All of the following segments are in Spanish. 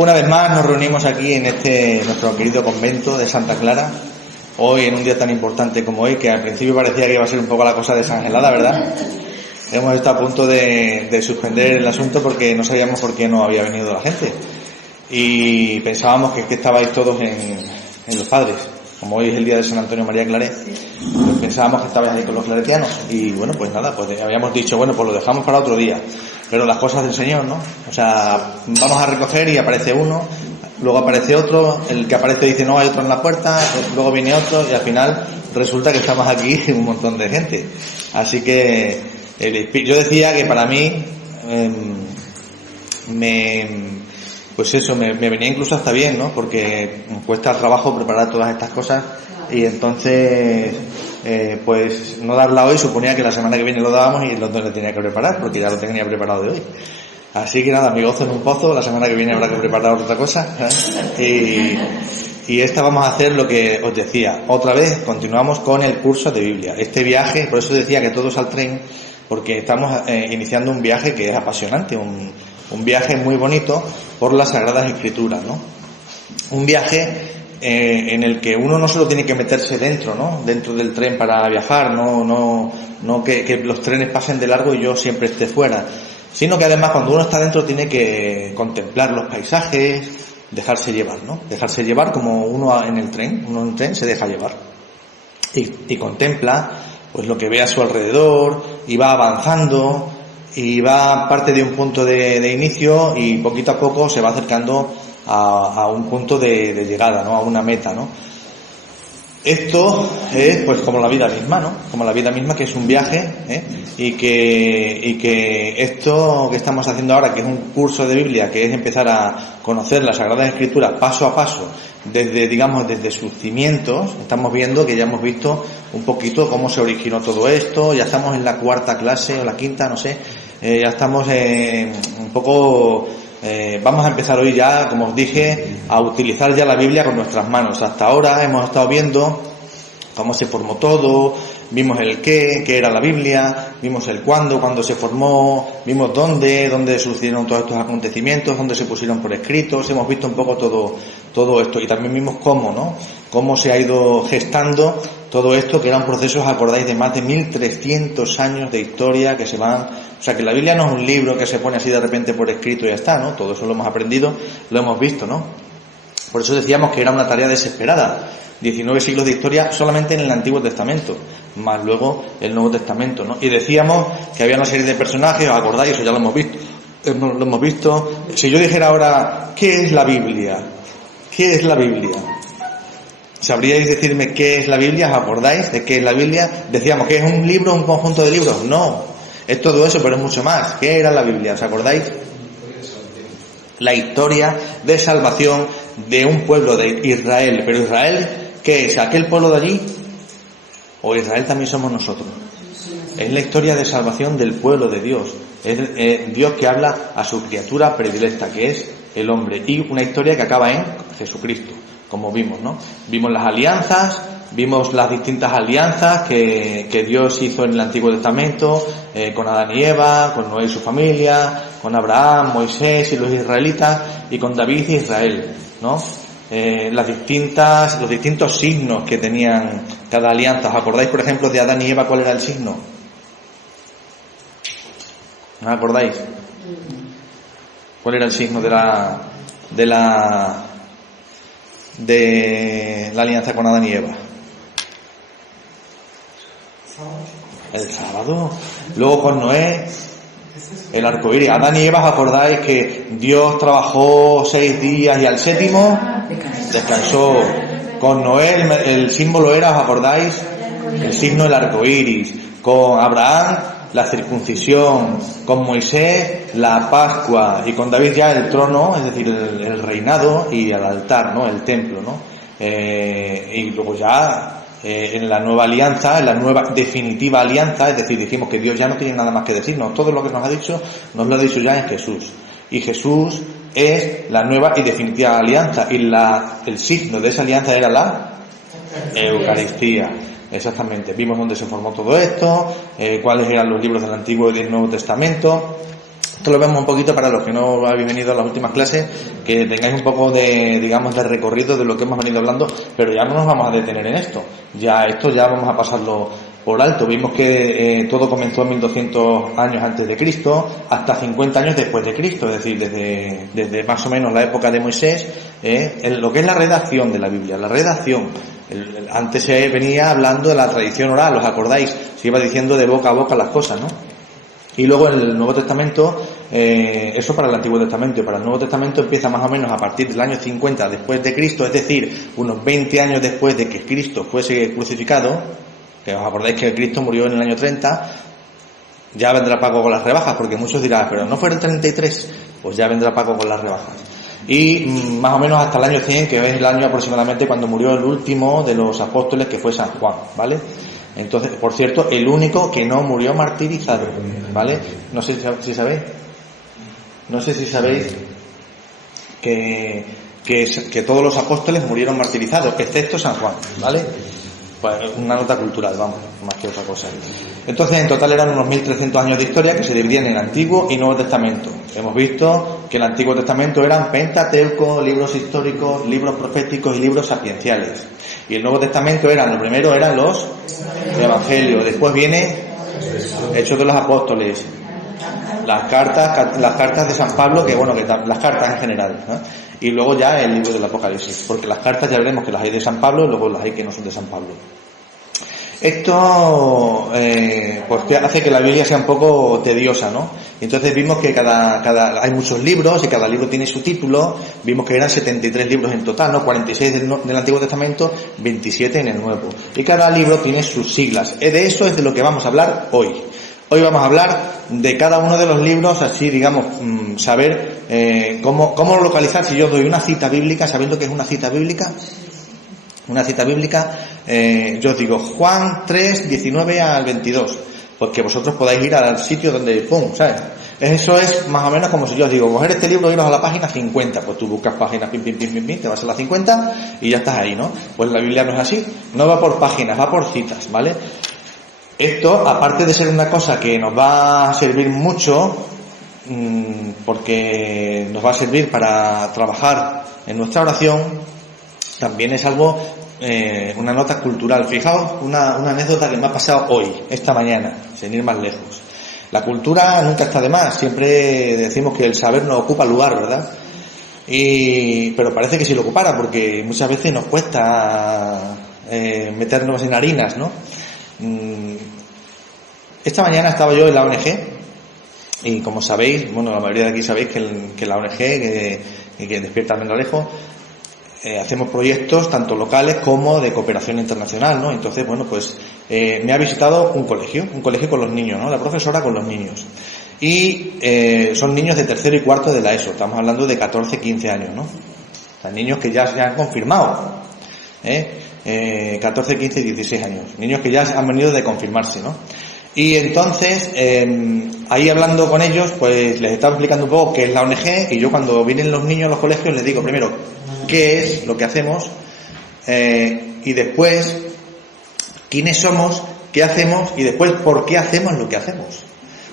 Una vez más nos reunimos aquí en nuestro querido convento de Santa Clara, hoy en un día tan importante como hoy, que al principio parecía que iba a ser un poco la cosa desangelada, ¿verdad? Hemos estado a punto de suspender el asunto porque no sabíamos por qué no había venido la gente. Y pensábamos que estabais todos en los Padres. Como hoy es el día de San Antonio María Claret, pues pensábamos que estabais ahí con los claretianos. Y bueno, pues nada, pues habíamos dicho, bueno, pues lo dejamos para otro día. Pero las cosas del Señor, ¿no? O sea, vamos a recoger y aparece uno, luego aparece otro, el que aparece dice no, hay otro en la puerta, luego viene otro y al final resulta que estamos aquí un montón de gente. Así que yo decía que para mí pues eso, me venía incluso hasta bien, ¿no? Porque cuesta trabajo preparar todas estas cosas y entonces pues no darla hoy suponía que la semana que viene lo dábamos y lo tenía que preparar porque ya lo tenía preparado de hoy. Así que nada, mi gozo en un pozo, la semana que viene habrá que preparar otra cosa, ¿eh? Y esta vamos a hacer lo que os decía. Otra vez continuamos con el curso de Biblia. Este viaje, por eso decía que todos al tren, porque estamos iniciando un viaje que es apasionante, un viaje muy bonito por las Sagradas Escrituras, ¿no? Un viaje en el que uno no solo tiene que meterse dentro, ¿no? Dentro del tren para viajar, no que los trenes pasen de largo y yo siempre esté fuera, sino que además cuando uno está dentro tiene que contemplar los paisajes, dejarse llevar, ¿no? Dejarse llevar como uno en el tren se deja llevar y contempla pues lo que ve a su alrededor y va avanzando y va parte de un punto de inicio y poquito a poco se va acercando a un punto de llegada, ¿no? A una meta, ¿no? Esto es pues como la vida misma, ¿no? Como la vida misma, que es un viaje, y que esto que estamos haciendo ahora, que es un curso de Biblia, que es empezar a conocer las Sagradas Escrituras paso a paso, desde sus cimientos. Estamos viendo que ya hemos visto un poquito cómo se originó todo esto, ya estamos en la cuarta clase o la quinta, no sé, ya estamos un poco... vamos a empezar hoy ya, como os dije, a utilizar ya la Biblia con nuestras manos. Hasta ahora hemos estado viendo cómo se formó todo, vimos el qué era la Biblia, vimos el cuándo se formó, vimos dónde sucedieron todos estos acontecimientos, dónde se pusieron por escritos, hemos visto un poco todo esto y también vimos cómo, ¿no? Cómo se ha ido gestando todo esto, que eran procesos, acordáis, de más de 1300 años de historia que se van... O sea, que la Biblia no es un libro que se pone así de repente por escrito y ya está, ¿no? Todo eso lo hemos aprendido, lo hemos visto, ¿no? Por eso decíamos que era una tarea desesperada. 19 siglos de historia solamente en el Antiguo Testamento, más luego el Nuevo Testamento, ¿no? Y decíamos que había una serie de personajes, ¿os acordáis? Eso ya lo hemos visto. Si yo dijera ahora, ¿qué es la Biblia? ¿Qué es la Biblia? ¿Sabríais decirme qué es la Biblia? ¿Os acordáis de qué es la Biblia? Decíamos que es un libro, un conjunto de libros. No, es todo eso, pero es mucho más. ¿Qué era la Biblia? ¿Os acordáis? La historia de salvación de un pueblo de Israel. Pero Israel, ¿qué es? ¿Aquel pueblo de allí? ¿O Israel también somos nosotros? Es la historia de salvación del pueblo de Dios. Es Dios que habla a su criatura predilecta, que es el hombre. Y una historia que acaba en Jesucristo, como vimos, ¿no? Vimos las alianzas, vimos las distintas alianzas que Dios hizo en el Antiguo Testamento, con Adán y Eva, con Noé y su familia, con Abraham, Moisés y los israelitas, y con David y Israel, ¿no? Los distintos signos que tenían cada alianza. ¿Os acordáis, por ejemplo, de Adán y Eva cuál era el signo? ¿No os acordáis? ¿Cuál era el signo de la alianza con Adán y Eva? El sábado. Luego con Noé, el arco iris. Adán y Eva, ¿os acordáis que Dios trabajó 6 días y al séptimo descansó? Con Noé el símbolo era, ¿os acordáis? El signo del arco iris. Con Abraham la circuncisión, con Moisés la Pascua y con David ya el trono, es decir, el reinado y el altar, ¿no? El templo, ¿no? Y luego ya en la nueva alianza, en la nueva definitiva alianza, es decir, dijimos que Dios ya no tiene nada más que decirnos, todo lo que nos ha dicho, nos lo ha dicho ya en Jesús. Y Jesús es la nueva y definitiva alianza, y el signo de esa alianza era la Eucaristía. Exactamente, vimos dónde se formó todo esto, cuáles eran los libros del Antiguo y del Nuevo Testamento. Esto lo vemos un poquito para los que no habéis venido a las últimas clases, que tengáis un poco de, digamos, de recorrido de lo que hemos venido hablando, pero ya no nos vamos a detener en esto. Esto ya vamos a pasarlo por alto. Vimos que todo comenzó en 1200 años antes de Cristo hasta 50 años después de Cristo, es decir, desde más o menos la época de Moisés, lo que es la redacción de la Biblia, la redacción. Antes se venía hablando de la tradición oral, ¿os acordáis? Se iba diciendo de boca a boca las cosas, ¿no? Y luego en el Nuevo Testamento, eso para el Antiguo Testamento, y para el Nuevo Testamento empieza más o menos a partir del año 50 después de Cristo, es decir, unos 20 años después de que Cristo fuese crucificado, que os acordáis que Cristo murió en el año 30, ya vendrá Paco con las rebajas, porque muchos dirán, pero ¿no fue el 33? Pues ya vendrá Paco con las rebajas. Y más o menos hasta el año 100, que es el año aproximadamente cuando murió el último de los apóstoles, que fue San Juan, ¿vale? Entonces, por cierto, el único que no murió martirizado, ¿vale? No sé si sabéis. No sé si sabéis que todos los apóstoles murieron martirizados, excepto San Juan, ¿vale? Pues una nota cultural, vamos, más que otra cosa. Entonces, en total eran unos 1300 años de historia que se dividían en Antiguo y Nuevo Testamento. Hemos visto que el Antiguo Testamento eran Pentateuco, libros históricos, libros proféticos y libros sapienciales. Y el Nuevo Testamento lo primero eran los Evangelios, después viene Hechos de los Apóstoles, las cartas de San Pablo, las cartas en general, ¿no? Y luego ya el libro del Apocalipsis, porque las cartas ya veremos que las hay de San Pablo y luego las hay que no son de San Pablo. Esto pues hace que la Biblia sea un poco tediosa, ¿no? Entonces vimos que hay muchos libros y cada libro tiene su título. Vimos que eran 73 libros en total, ¿no? 46 del Antiguo Testamento, 27 en el Nuevo. Y cada libro tiene sus siglas. De eso es de lo que vamos a hablar hoy. Hoy vamos a hablar de cada uno de los libros, así digamos, saber cómo localizar. Si yo doy una cita bíblica, ¿sabéis lo que es una cita bíblica? Una cita bíblica, yo os digo Juan 3, 19 al 22, porque vosotros podáis ir al sitio donde, ¡pum!, ¿sabes? Eso es más o menos como si yo os digo, coger este libro e iros a la página 50, pues tú buscas páginas, pim, te vas a la 50 y ya estás ahí, ¿no? Pues la Biblia no es así, no va por páginas, va por citas, ¿vale? Esto, aparte de ser una cosa que nos va a servir mucho, porque nos va a servir para trabajar en nuestra oración, también es algo, una nota cultural. Fijaos una anécdota que me ha pasado hoy, esta mañana, sin ir más lejos. La cultura nunca está de más, siempre decimos que el saber no ocupa lugar, ¿verdad? Pero parece que sí lo ocupara, porque muchas veces nos cuesta meternos en harinas, ¿no? Esta mañana estaba yo en la ONG y como sabéis, bueno, la mayoría de aquí sabéis que la ONG, que Despierta Almendralejo, hacemos proyectos tanto locales como de cooperación internacional, ¿no? Entonces, bueno, pues me ha visitado un colegio con los niños, ¿no? La profesora con los niños. Y son niños de tercero y cuarto de la ESO, estamos hablando de 14, 15 años, ¿no? O sea, niños que ya se han confirmado, 14, 15, 16 años, niños que ya han venido de confirmarse, ¿no? Y entonces, ahí hablando con ellos, pues les estaba explicando un poco qué es la ONG, y yo cuando vienen los niños a los colegios les digo primero qué es lo que hacemos, y después quiénes somos, qué hacemos, y después por qué hacemos lo que hacemos.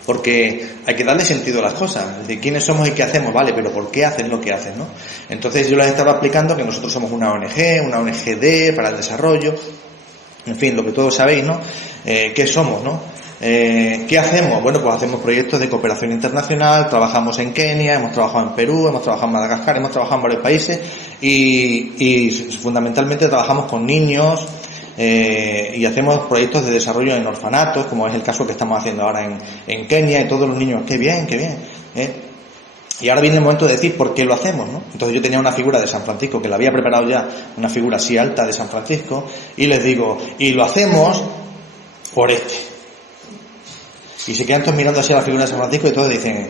Porque hay que darle sentido a las cosas, es decir, quiénes somos y qué hacemos, vale, pero por qué hacen lo que hacen, ¿no? Entonces yo les estaba explicando que nosotros somos una ONGD para el desarrollo, en fin, lo que todos sabéis, ¿no? ¿Qué somos, no? ¿Qué hacemos? Bueno, pues hacemos proyectos de cooperación internacional, trabajamos en Kenia, hemos trabajado en Perú, hemos trabajado en Madagascar, hemos trabajado en varios países y fundamentalmente trabajamos con niños y hacemos proyectos de desarrollo en orfanatos, como es el caso que estamos haciendo ahora en Kenia, y todos los niños, qué bien, Y ahora viene el momento de decir por qué lo hacemos, ¿no? Entonces yo tenía una figura de San Francisco, que la había preparado ya, una figura así alta de San Francisco, y les digo, y lo hacemos por este. Y se quedan todos mirando hacia la figura de San Francisco y todos dicen,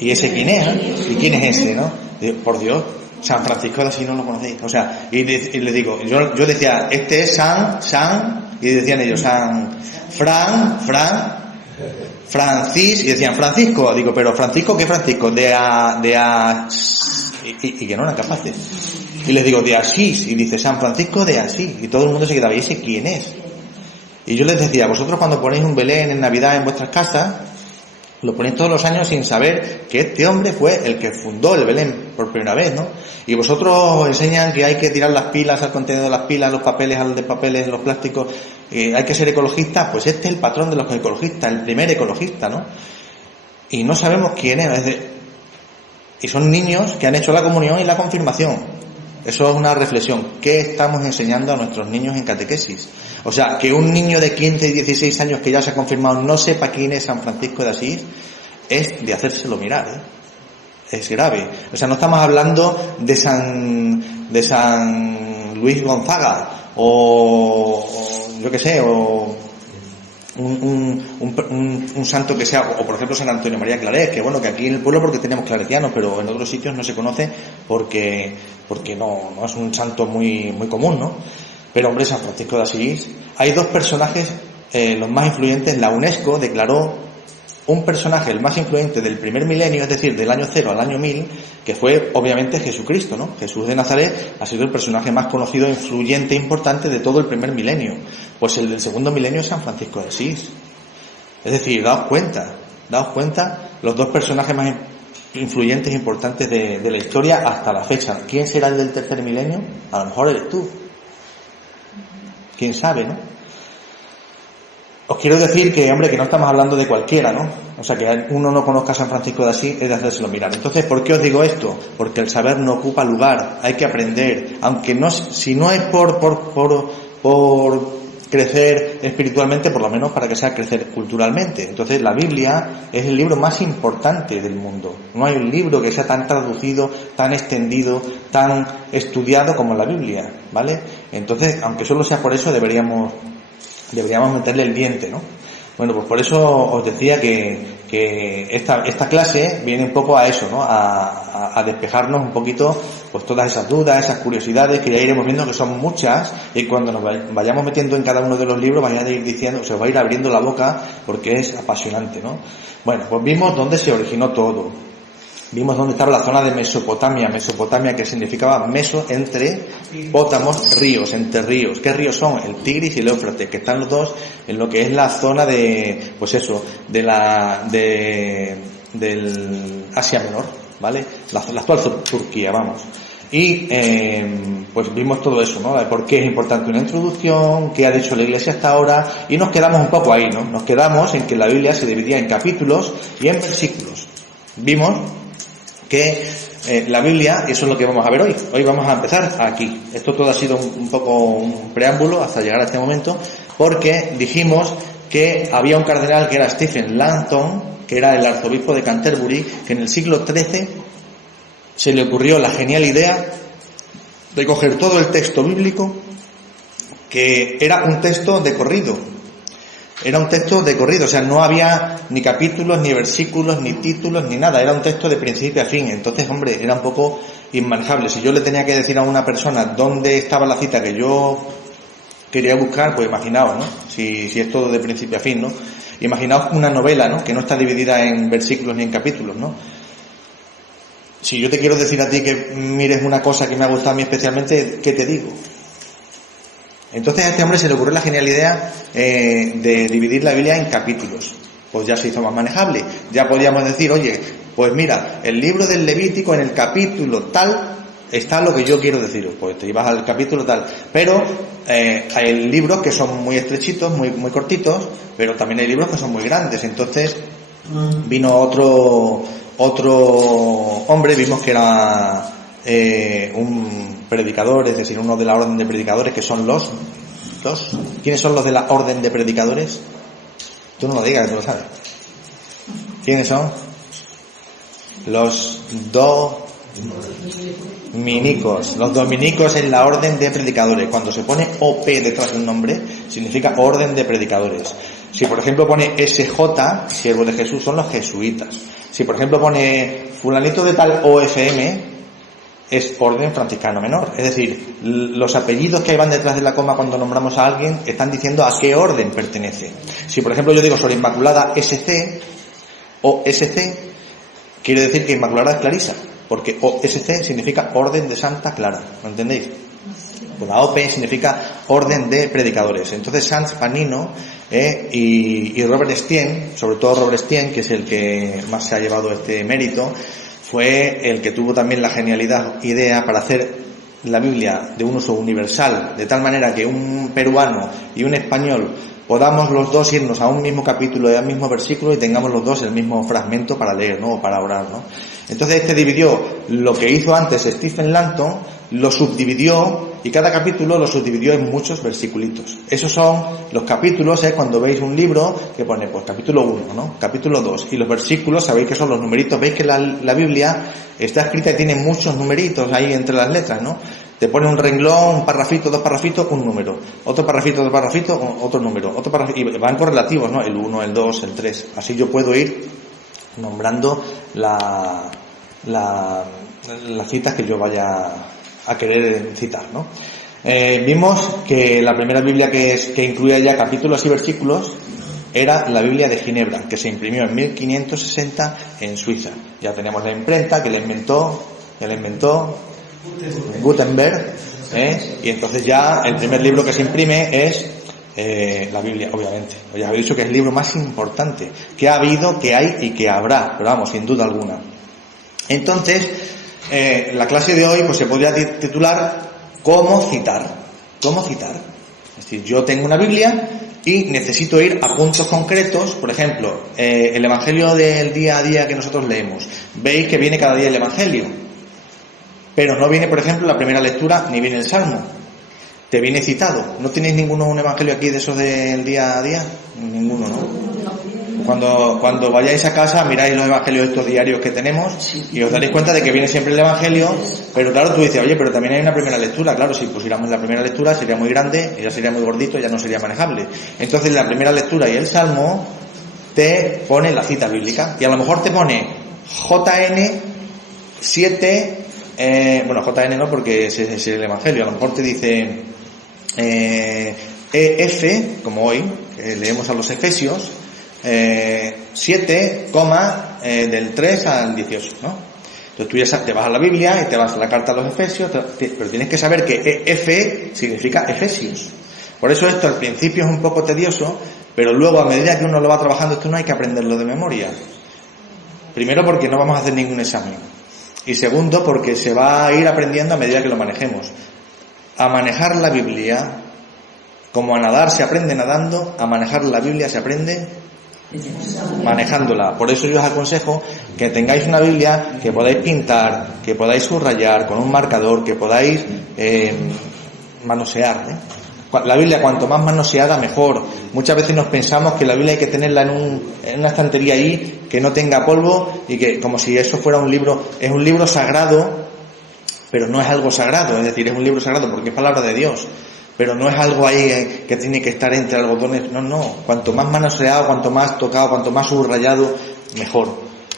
¿y ese quién es? ¿Y quién es ese, no? Digo, por Dios, San Francisco de así no lo conocéis. O sea, y les digo, yo decía, este es San, y decían ellos, San Francis, y decían Francisco. Digo, pero Francisco, ¿qué Francisco? Y que no eran capaces. Y les digo, de Asís, y dice San Francisco de Asís, y todo el mundo se quedaba, ¿y ese quién es? Y yo les decía, vosotros cuando ponéis un Belén en Navidad en vuestras casas, Lo ponéis todos los años sin saber que este hombre fue el que fundó el Belén por primera vez, ¿no? Y vosotros os enseñan que hay que tirar las pilas al contenido de las pilas, los papeles al de papeles, los plásticos, hay que ser ecologistas. Pues este es el patrón de los ecologistas, el primer ecologista, ¿no? Y no sabemos quién es. Y son niños que han hecho la comunión y la confirmación. Eso es una reflexión. ¿Qué estamos enseñando a nuestros niños en catequesis? O sea, que un niño de 15 y 16 años que ya se ha confirmado no sepa quién es San Francisco de Asís, es de hacérselo mirar, ¿eh? Es grave. O sea, no estamos hablando de San Luis Gonzaga o yo qué sé, o un santo que sea, o por ejemplo San Antonio María Claret, que bueno, que aquí en el pueblo porque tenemos claretianos, pero en otros sitios no se conoce porque no es un santo muy común, ¿no? Pero hombre, San Francisco de Asís, hay dos personajes los más influyentes. La UNESCO declaró un personaje, el más influyente del primer milenio, es decir, del año 0 al año 1000, que fue obviamente Jesucristo, ¿no? Jesús de Nazaret ha sido el personaje más conocido, influyente, importante de todo el primer milenio. Pues el del segundo milenio es San Francisco de Asís. Es decir, daos cuenta, los dos personajes más influyentes e importantes de la historia hasta la fecha. ¿Quién será el del tercer milenio? A lo mejor eres tú. ¿Quién sabe, no? Os quiero decir que, hombre, que no estamos hablando de cualquiera, ¿no? O sea, que uno no conozca a San Francisco de Asís es de hacérselo mirar. Entonces, ¿por qué os digo esto? Porque el saber no ocupa lugar, hay que aprender. Aunque no, si no es por crecer espiritualmente, por lo menos para que sea crecer culturalmente. Entonces, la Biblia es el libro más importante del mundo. No hay un libro que sea tan traducido, tan extendido, tan estudiado como la Biblia, ¿vale? Entonces, aunque solo sea por eso, deberíamos meterle el diente, ¿no? Bueno, pues por eso os decía que esta clase viene un poco a eso, ¿no? A despejarnos un poquito pues todas esas dudas, esas curiosidades que ya iremos viendo, que son muchas, y cuando nos vayamos metiendo en cada uno de los libros vais a ir diciendo, se os va a ir abriendo la boca porque es apasionante, ¿no? Bueno, pues vimos dónde se originó todo. Vimos dónde estaba la zona de Mesopotamia, que significaba meso, entre, pótamos, ríos, entre ríos. ¿Qué ríos son? El Tigris y el Éufrates, que están los dos en lo que es la zona de, pues eso, del Asia Menor, ¿vale? La actual Turquía, vamos. Y pues vimos todo eso, ¿no? ¿Por qué es importante una introducción? ¿Qué ha dicho la Iglesia hasta ahora? Y nos quedamos un poco ahí, ¿no? Nos quedamos en que la Biblia se dividía en capítulos y en versículos. Vimos que la Biblia, y eso es lo que vamos a ver hoy. Hoy vamos a empezar aquí. Esto todo ha sido un poco un preámbulo hasta llegar a este momento, porque dijimos que había un cardenal que era Stephen Langton, que era el arzobispo de Canterbury, que en el siglo XIII se le ocurrió la genial idea de coger todo el texto bíblico, que era un texto de corrido. Era un texto de corrido, o sea, no había ni capítulos, ni versículos, ni títulos, ni nada. Era un texto de principio a fin. Entonces, hombre, era un poco inmanejable. Si yo le tenía que decir a una persona dónde estaba la cita que yo quería buscar, pues imaginaos, ¿no? Si es todo de principio a fin, ¿no? Imaginaos una novela, ¿no? Que no está dividida en versículos ni en capítulos, ¿no? Si yo te quiero decir a ti que mires una cosa que me ha gustado a mí especialmente, ¿qué te digo? Entonces a este hombre se le ocurrió la genial idea de dividir la Biblia en capítulos. Pues ya se hizo más manejable. Ya podíamos decir, oye, pues mira, el libro del Levítico en el capítulo tal está lo que yo quiero deciros. Pues te ibas al capítulo tal. Pero hay libros que son muy estrechitos, muy cortitos, pero también hay libros que son muy grandes. Entonces vino otro hombre, vimos que era un predicador, es decir, uno de la orden de predicadores, que son los ¿quiénes son los de la orden de predicadores? Tú no lo digas, tú lo sabes. ¿Quiénes son? Los dominicos. Los dominicos en la orden de predicadores. Cuando se pone OP detrás de un nombre, significa orden de predicadores. Si por ejemplo pone SJ, siervo de Jesús, son los jesuitas. Si por ejemplo pone fulanito de tal OFM, es orden franciscano menor. Es decir, los apellidos que van detrás de la coma cuando nombramos a alguien están diciendo a qué orden pertenece. Si por ejemplo yo digo Sor Inmaculada SC o SC, quiere decir que Inmaculada es Clarisa, porque OSC significa orden de Santa Clara, ¿lo entendéis? Pues la OP significa orden de predicadores. Entonces Sanz Panino Y Robert Stieng, sobre todo Robert Stieng, que es el que más se ha llevado este mérito, fue el que tuvo también la idea para hacer la Biblia de un uso universal, de tal manera que un peruano y un español podamos los dos irnos a un mismo capítulo y al mismo versículo y tengamos los dos el mismo fragmento para leer, ¿no? O para orar, ¿no? Entonces dividió lo que hizo antes Stephen Langton, lo subdividió y cada capítulo lo subdividió en muchos versiculitos. Esos son los capítulos, cuando veis un libro que pone pues capítulo 1, ¿no? Capítulo 2 y los versículos, sabéis que son los numeritos. Veis que la Biblia está escrita y tiene muchos numeritos ahí entre las letras, ¿no? Te pone un renglón, un parrafito, dos parrafitos, un número. Otro parrafito, dos parrafitos, otro número. Otro parrafito, y van correlativos, ¿no? El 1, el 2, el 3. Así yo puedo ir nombrando las citas que yo vaya a querer citar, ¿no? Vimos que la primera Biblia que incluía ya capítulos y versículos era la Biblia de Ginebra, que se imprimió en 1560 en Suiza. Ya tenemos la imprenta que la inventó Gutenberg, y entonces ya el primer libro que se imprime es la Biblia, obviamente. Ya he dicho que es el libro más importante que ha habido, que hay y que habrá, pero vamos, sin duda alguna. Entonces, la clase de hoy pues se podría titular ¿Cómo citar? ¿Cómo citar? Es decir, yo tengo una Biblia y necesito ir a puntos concretos. Por ejemplo, el Evangelio del día a día que nosotros leemos. Veis que viene cada día el Evangelio, pero no viene, por ejemplo, la primera lectura ni viene el Salmo. Te viene citado. ¿No tenéis ninguno un Evangelio aquí de esos del día a día? Ninguno, ¿no? Cuando vayáis a casa miráis los evangelios estos diarios que tenemos y os daréis cuenta de que viene siempre el evangelio, pero claro, tú dices, oye, pero también hay una primera lectura. Claro, si pusiéramos la primera lectura sería muy grande, ya sería muy gordito, ya no sería manejable. Entonces la primera lectura y el Salmo te pone la cita bíblica y a lo mejor te pone JN 7, JN no porque es el evangelio, a lo mejor te dice EF, como hoy, que leemos a los Efesios, 7, del 3 al 18, ¿no? Entonces tú ya te vas a la Biblia y te vas a la carta a los Efesios, pero tienes que saber que EF significa Efesios. Por eso esto al principio es un poco tedioso, pero luego a medida que uno lo va trabajando, esto no hay que aprenderlo de memoria. Primero porque no vamos a hacer ningún examen. Y segundo porque se va a ir aprendiendo a medida que lo manejemos. A manejar la Biblia, como a nadar se aprende nadando, a manejar la Biblia se aprende manejándola. Por eso yo os aconsejo que tengáis una Biblia que podáis pintar, que podáis subrayar con un marcador, que podáis manosear, La Biblia cuanto más manoseada mejor. Muchas veces nos pensamos que la Biblia hay que tenerla en una estantería ahí que no tenga polvo y que como si eso fuera un libro. Es un libro sagrado, pero no es algo sagrado. Es decir, es un libro sagrado porque es palabra de Dios, pero no es algo ahí que tiene que estar entre algodones. No. Cuanto más manoseado, cuanto más tocado, cuanto más subrayado, mejor.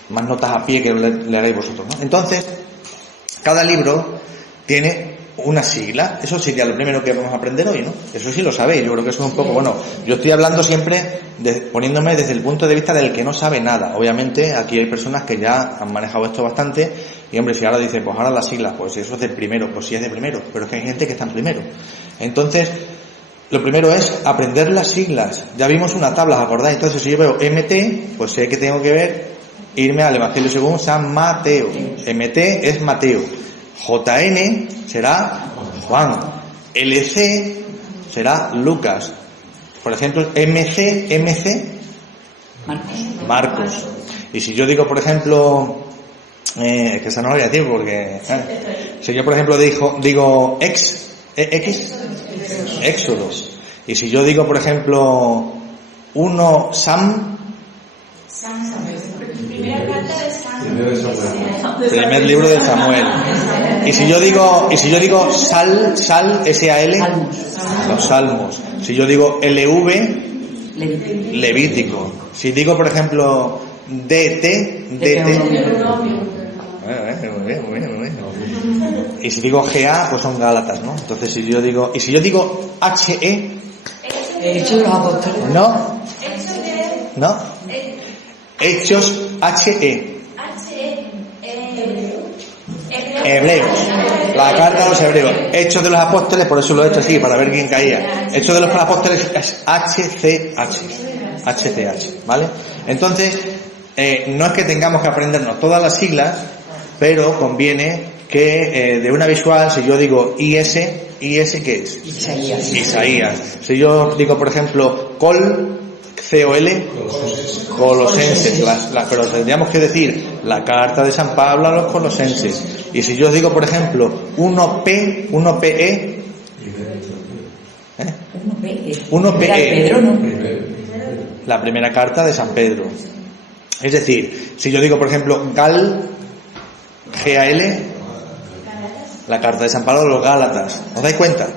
Más notas a pie que le hagáis vosotros, ¿no? Entonces, cada libro tiene una sigla. Eso sería lo primero que vamos a aprender hoy, ¿no? Eso sí lo sabéis. Yo creo que eso es un poco, yo estoy hablando siempre poniéndome desde el punto de vista del que no sabe nada. Obviamente, aquí hay personas que ya han manejado esto bastante. Y hombre, si ahora dice, pues ahora las siglas, pues eso es del primero, pues sí es de primero, pero es que hay gente que está en primero. Entonces, lo primero es aprender las siglas. Ya vimos una tabla, ¿os acordáis? Entonces, si yo veo MT, pues sé que tengo que irme al Evangelio según San Mateo. MT es Mateo. JN será Juan. LC será Lucas. Por ejemplo, MC Marcos. Y si yo digo, por ejemplo, que esa no lo voy a decir porque si yo por ejemplo digo Éxodo, y si yo digo por ejemplo primer libro de Samuel, y si yo digo Sal SAL, los Salmos. Si yo digo LV, Levítico. Si digo por ejemplo DT, muy bien. Y si digo GA, pues son Gálatas, ¿no? Entonces si yo digo HE, no, Hechos HE, Hebreos, La carta de los hebreos. Hechos de los apóstoles, por eso lo he hecho así, para ver quién caía. Hechos de los apóstoles es HCH, ¿vale? Entonces, no es que tengamos que aprendernos todas las siglas, pero conviene que de una visual, si yo digo IS, ¿qué es? Isaías. Si yo digo, por ejemplo, COL, Colosenses, pero tendríamos que decir la carta de San Pablo a los Colosenses. Y si yo digo, por ejemplo, 1PE, 1PE, la primera carta de San Pedro. Es decir, si yo digo, por ejemplo, GAL, la carta de San Pablo a los Gálatas. ¿Os dais cuenta?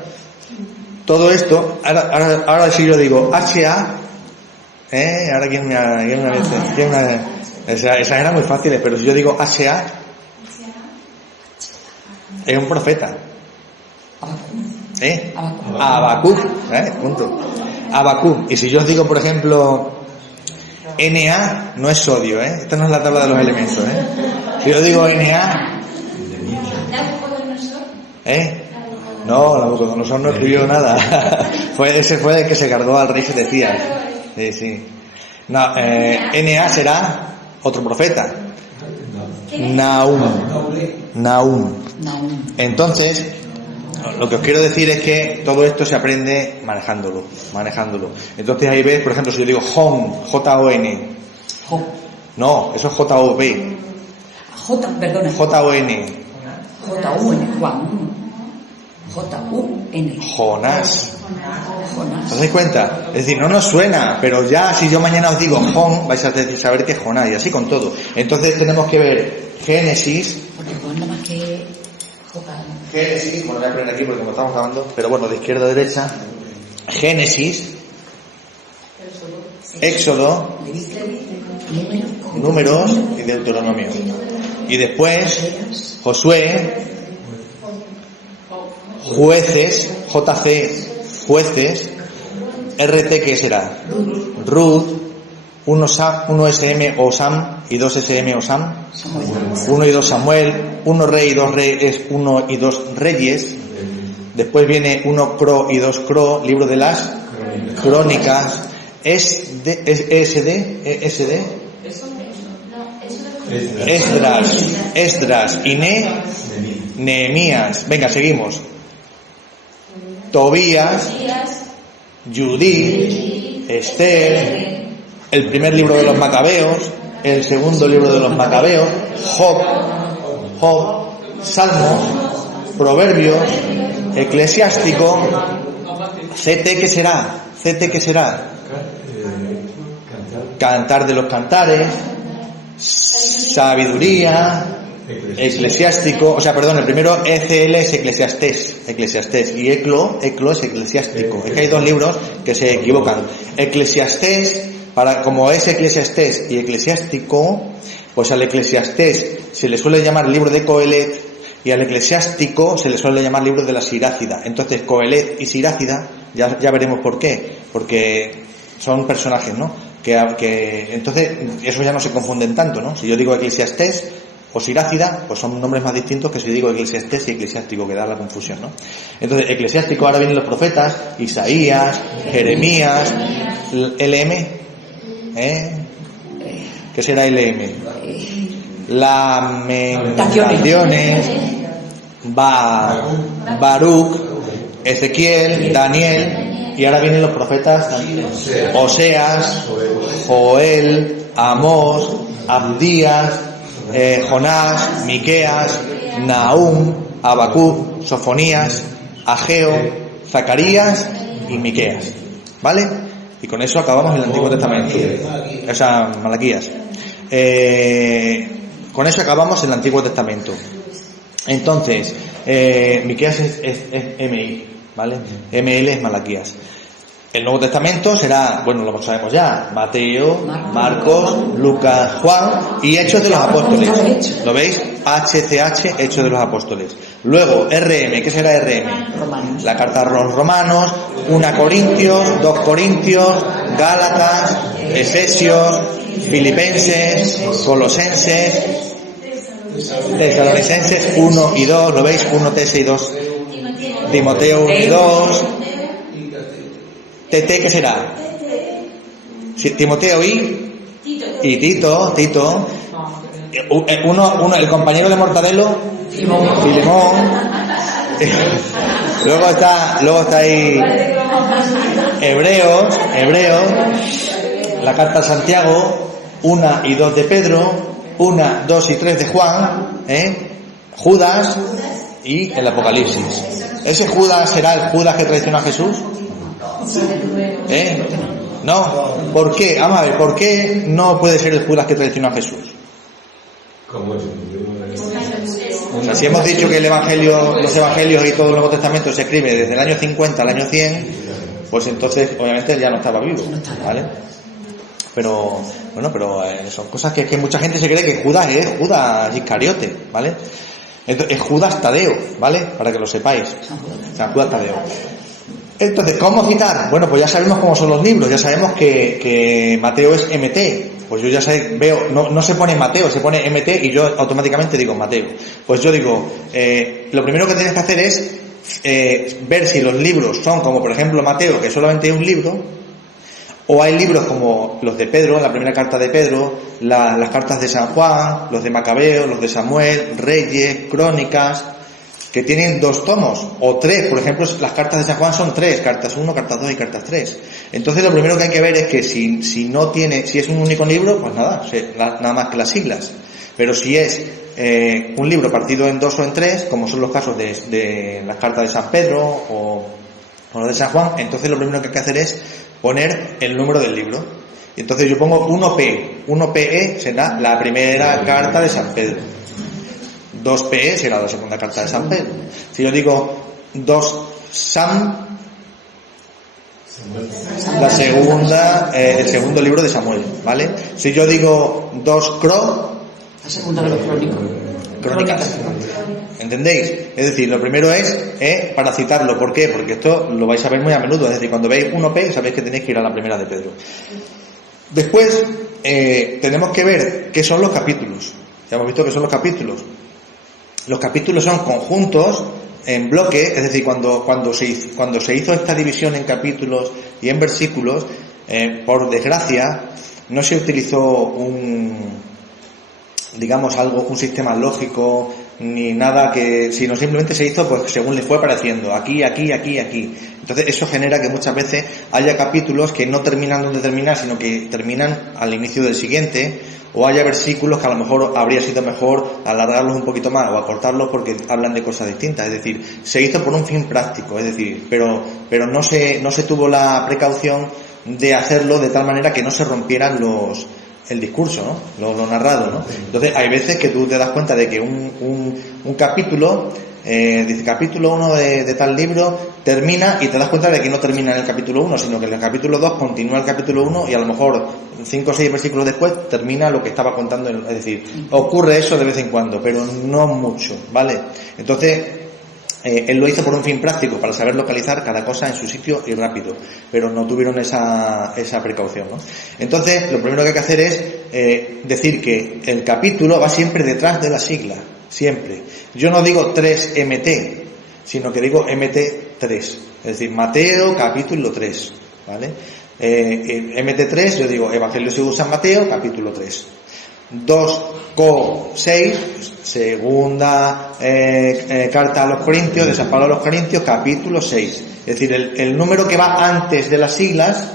Todo esto, ahora si yo digo HA, ahora quién me esas eran muy fáciles, pero si yo digo HA, es un profeta. Habacuc, punto. Habacuc. Y si yo os digo, por ejemplo, Na, no es sodio, esta no es la tabla de los elementos, Si yo digo Na, no, Nabucodonosor no escribió nada. Ese fue el que se cargó al rey Sedequías. Sí. No, Na será otro profeta. Nahum. Entonces, lo que os quiero decir es que todo esto se aprende manejándolo. Entonces ahí ves, por ejemplo, si yo digo Jon, J-O-N. No, eso es J-O-B. Perdona. J-O-N. Juan. J-U-N. Jonás. ¿Os dais cuenta? Es decir, no nos suena, pero ya si yo mañana os digo Jon, vais a saber que es Jonás, y así con todo. Entonces tenemos que ver Génesis. Génesis, bueno, voy a poner aquí porque como estamos acabando, pero bueno, de izquierda a derecha. Génesis, Éxodo, Números y Deuteronomio. Y después Josué, Jueces, JC, Jueces, RT, ¿qué será? Ruth, 1 SM Osam y 2 SM Osam, 1 y 2 Samuel, 1 Rey y 2 Reyes, 1 y 2 Reyes. Después viene 1 Cro y 2 Cro, libro de las Crónicas. SD, Esdras y Nehemías. Venga, seguimos. Tobías, Judith, Esther, el primer libro de los Macabeos, el segundo libro de los Macabeos, Job, Salmos, Proverbios, Eclesiástico, CT, ¿qué será? Cantar de los Cantares, Sabiduría, Eclesiástico, el primero ECL es Eclesiastés, y Eclo es Eclesiástico. Es que hay dos libros que se equivocan. Eclesiastés, como es Eclesiastés y Eclesiástico, pues al Eclesiastés se le suele llamar libro de Coelet y al Eclesiástico se le suele llamar libro de la Sirácida. Entonces Coelet y Sirácida, ya veremos por qué, porque son personajes, ¿no? Que entonces eso ya no se confunden tanto, ¿no? Si yo digo Eclesiastés o Sirácida, pues son nombres más distintos que si digo Eclesiastés y Eclesiástico, que da la confusión, ¿no? Entonces, Eclesiástico, ahora vienen los profetas, Isaías, Jeremías, LM, ¿qué será LM? Lamentaciones, Baruch, Ezequiel, Daniel, y ahora vienen los profetas, Oseas, Joel, Amós, Abdías, Jonás, Miqueas, Nahum, Habacuc, Sofonías, Ageo, Zacarías y Miqueas. ¿Vale? Y con eso acabamos el Antiguo Testamento. Malaquías. Con eso acabamos el Antiguo Testamento. Entonces, Miqueas es MI, ¿vale? ML es Malaquías. El Nuevo Testamento será, lo sabemos ya, Mateo, Marcos, Lucas, Juan y Hechos de los Apóstoles. ¿Lo veis? HCH, Hechos de los Apóstoles. Luego, RM, ¿qué será RM? La carta a los Romanos, 1 Corintios, 2 Corintios, Gálatas, Efesios, Filipenses, Colosenses, Tesalonicenses 1 y 2, ¿lo veis? 1, 3 y 2. Timoteo 1 y 2. TT, ¿qué será? Sí, Timoteo y Tito. Uno, el compañero de Mortadelo, Filemón. Luego está ahí Hebreos, la carta a Santiago, 1 y 2 de Pedro, 1, 2 y 3 de Juan, Judas y el Apocalipsis. ¿Ese Judas será el Judas que traicionó a Jesús? No. ¿Por qué? Vamos a ver, ¿por qué no puede ser el Judas que traicionó a Jesús? O sea, si hemos dicho que los evangelios y todo el Nuevo Testamento se escribe desde el año 50 al año 100, pues entonces obviamente él ya no estaba vivo, ¿vale? Pero son cosas que mucha gente se cree que Judas es Judas Iscariote, ¿vale? Entonces, es Judas Tadeo, ¿vale? Para que lo sepáis. O sea, Judas Tadeo. Entonces, ¿cómo citar? Bueno, pues ya sabemos cómo son los libros, ya sabemos que Mateo es MT. Pues yo ya veo, no se pone Mateo, se pone MT y yo automáticamente digo Mateo. Pues yo digo, lo primero que tienes que hacer es ver si los libros son como por ejemplo Mateo, que solamente es un libro, o hay libros como los de Pedro, la primera carta de Pedro, las cartas de San Juan, los de Macabeo, los de Samuel, Reyes, Crónicas, que tienen 2 tomos, o 3, por ejemplo, las cartas de San Juan son 3, cartas 1, cartas 2 y cartas 3. Entonces lo primero que hay que ver es que si es un único libro, pues nada más que las siglas. Pero si es un libro partido en 2 o en 3, como son los casos de las cartas de San Pedro o los de San Juan, entonces lo primero que hay que hacer es poner el número del libro. Y entonces yo pongo 1P, 1PE será la primera carta de San Pedro. 2PE será la segunda carta de San Pedro. Si yo digo 2 Sam, la segunda, el segundo libro de Samuel, ¿vale? Si yo digo 2 Cro, la segunda de los Crónicas. ¿Entendéis? Es decir, lo primero es para citarlo. ¿Por qué? Porque esto lo vais a ver muy a menudo. Es decir, cuando veis 1P, sabéis que tenéis que ir a la primera de Pedro. Después, tenemos que ver qué son los capítulos. Ya hemos visto que son los capítulos. Los capítulos son conjuntos en bloque, es decir, cuando se hizo esta división en capítulos y en versículos, por desgracia, no se utilizó un sistema lógico ni nada sino simplemente se hizo pues según le fue pareciendo, aquí. Entonces eso genera que muchas veces haya capítulos que no terminan donde terminan, sino que terminan al inicio del siguiente, o haya versículos que a lo mejor habría sido mejor alargarlos un poquito más o acortarlos porque hablan de cosas distintas. Es decir, se hizo por un fin práctico, es decir, pero no se tuvo la precaución de hacerlo de tal manera que no se rompieran el discurso, ¿no? Lo narrado, ¿no? Entonces hay veces que tú te das cuenta de que un capítulo, dice capítulo 1 de tal libro, termina, y te das cuenta de que no termina en el capítulo 1, sino que en el capítulo 2 continúa el capítulo 1 y a lo mejor 5 o 6 versículos después termina lo que estaba contando. Es decir, ocurre eso de vez en cuando, pero no mucho, ¿vale? Entonces, él lo hizo por un fin práctico, para saber localizar cada cosa en su sitio y rápido, pero no tuvieron esa precaución, ¿no? Entonces, lo primero que hay que hacer es decir que el capítulo va siempre detrás de la sigla, siempre. Yo no digo 3MT, sino que digo MT3, es decir, Mateo capítulo 3, ¿vale? MT3, yo digo Evangelio según San Mateo capítulo 3. 2,6, segunda carta a los Corintios, de San Pablo a los Corintios, capítulo 6. Es decir, el número que va antes de las siglas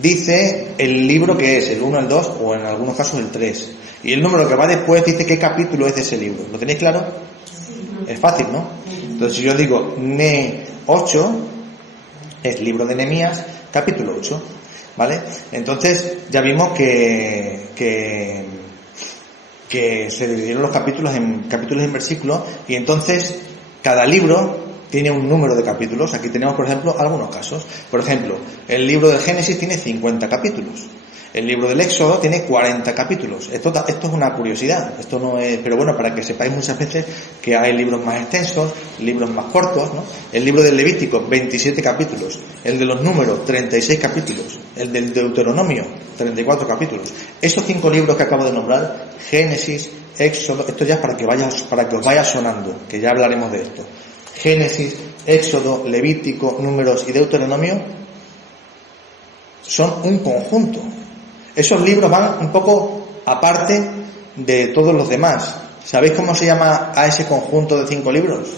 dice el libro que es, el 1, el 2 o en algunos casos el 3. Y el número que va después dice qué capítulo es de ese libro. ¿Lo tenéis claro? Es fácil, ¿no? Entonces, si yo digo Ne 8, es libro de Nehemías, capítulo 8. ¿Vale? Entonces, ya vimos que se dividieron los capítulos en versículos, y entonces cada libro tiene un número de capítulos. Aquí tenemos, por ejemplo, algunos casos. Por ejemplo, el libro de Génesis tiene 50 capítulos. El libro del Éxodo tiene 40 capítulos. Esto es una curiosidad. Esto no es, pero bueno, para que sepáis muchas veces que hay libros más extensos, libros más cortos, ¿no? El libro del Levítico, 27 capítulos. El de los Números, 36 capítulos. El del Deuteronomio, 34 capítulos. Esos 5 libros que acabo de nombrar, Génesis, Éxodo, esto ya es para que os vaya sonando, que ya hablaremos de esto. Génesis, Éxodo, Levítico, Números y Deuteronomio son un conjunto. Esos libros van un poco aparte de todos los demás. ¿Sabéis cómo se llama a ese conjunto de 5 libros?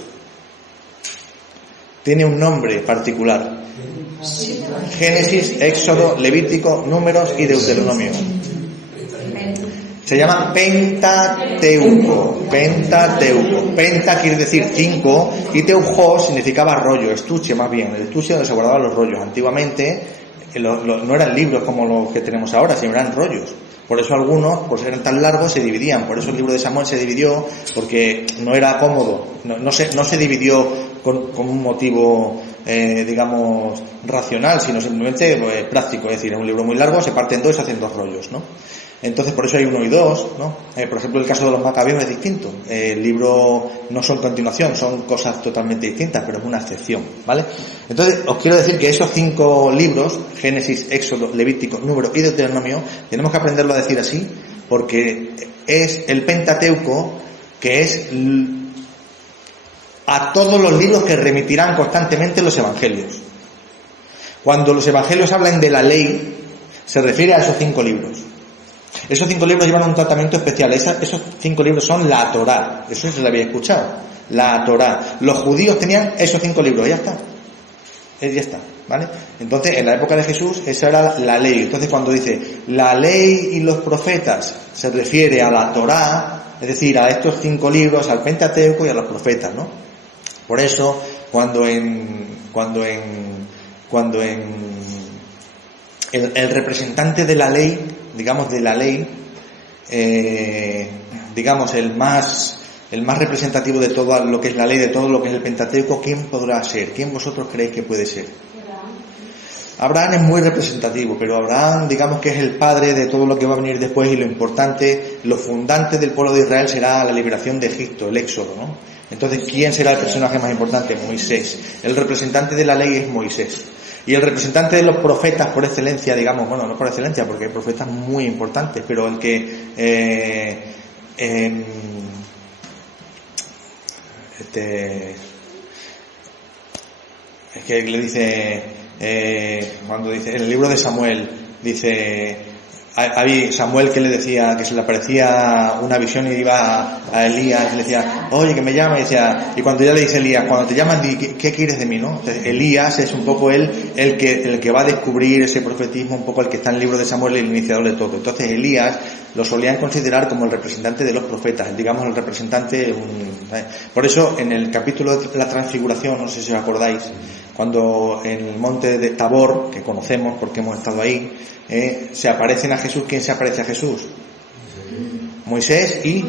Tiene un nombre particular. Génesis, Éxodo, Levítico, Números y Deuteronomio. Se llama Pentateuco. Pentateuco. Penta quiere decir 5 y teujo significaba rollo, estuche más bien. El estuche donde se guardaban los rollos. Antiguamente no eran libros como los que tenemos ahora, sino eran rollos. Por eso algunos, por ser tan largos, se dividían. Por eso el libro de Samuel se dividió, porque no era cómodo. No se dividió con un motivo, digamos, racional, sino simplemente práctico. Es decir, es un libro muy largo, se parte en 2 y se hacen 2 rollos, ¿no? Entonces, por eso hay 1 y 2, ¿no? Por ejemplo, el caso de los Macabeos es distinto. El libro no son continuación, son cosas totalmente distintas, pero es una excepción, ¿vale? Entonces, os quiero decir que esos 5 libros, Génesis, Éxodo, Levítico, Número y Deuteronomio, tenemos que aprenderlo a decir así, porque es el Pentateuco, que es a todos los libros que remitirán constantemente los evangelios. Cuando los evangelios hablan de la ley, se refiere a esos 5 libros. Esos 5 libros llevan un tratamiento especial. Esos 5 libros son la Torá. Eso se lo había escuchado. La Torá. Los judíos tenían esos 5 libros. Ya está. ¿Vale? Entonces, en la época de Jesús, esa era la ley. Entonces, cuando dice la ley y los profetas, se refiere a la Torá, es decir, a estos 5 libros, al Pentateuco y a los profetas, ¿no? Por eso, cuando el representante de la ley, digamos de la ley, digamos el más representativo de todo lo que es la ley, de todo lo que es el Pentateuco, ¿quién podrá ser? ¿Quién vosotros creéis que puede ser? Abraham es muy representativo, pero Abraham, digamos que es el padre de todo lo que va a venir después, y lo importante, lo fundante del pueblo de Israel será la liberación de Egipto, el Éxodo, ¿no? Entonces, ¿quién será el personaje más importante? Moisés. El representante de la ley es Moisés. Y el representante de los profetas por excelencia, digamos, bueno, no por excelencia, porque hay profetas muy importantes, pero el que es que le dice, cuando dice, en el libro de Samuel, dice, había Samuel que le decía, que se le aparecía una visión y iba a Elías y le decía, oye, que me llama, y cuando ya le dice Elías, cuando te llaman, ¿qué quieres de mí, no? Entonces, Elías es un poco el que va a descubrir ese profetismo, un poco el que está en el libro de Samuel, el iniciador de todo. Entonces, Elías lo solían considerar como el representante de los profetas, digamos el representante, por eso en el capítulo de la transfiguración, no sé si os acordáis, cuando en el monte de Tabor, que conocemos porque hemos estado ahí, se aparecen a Jesús. ¿Quién se aparece a Jesús? Moisés y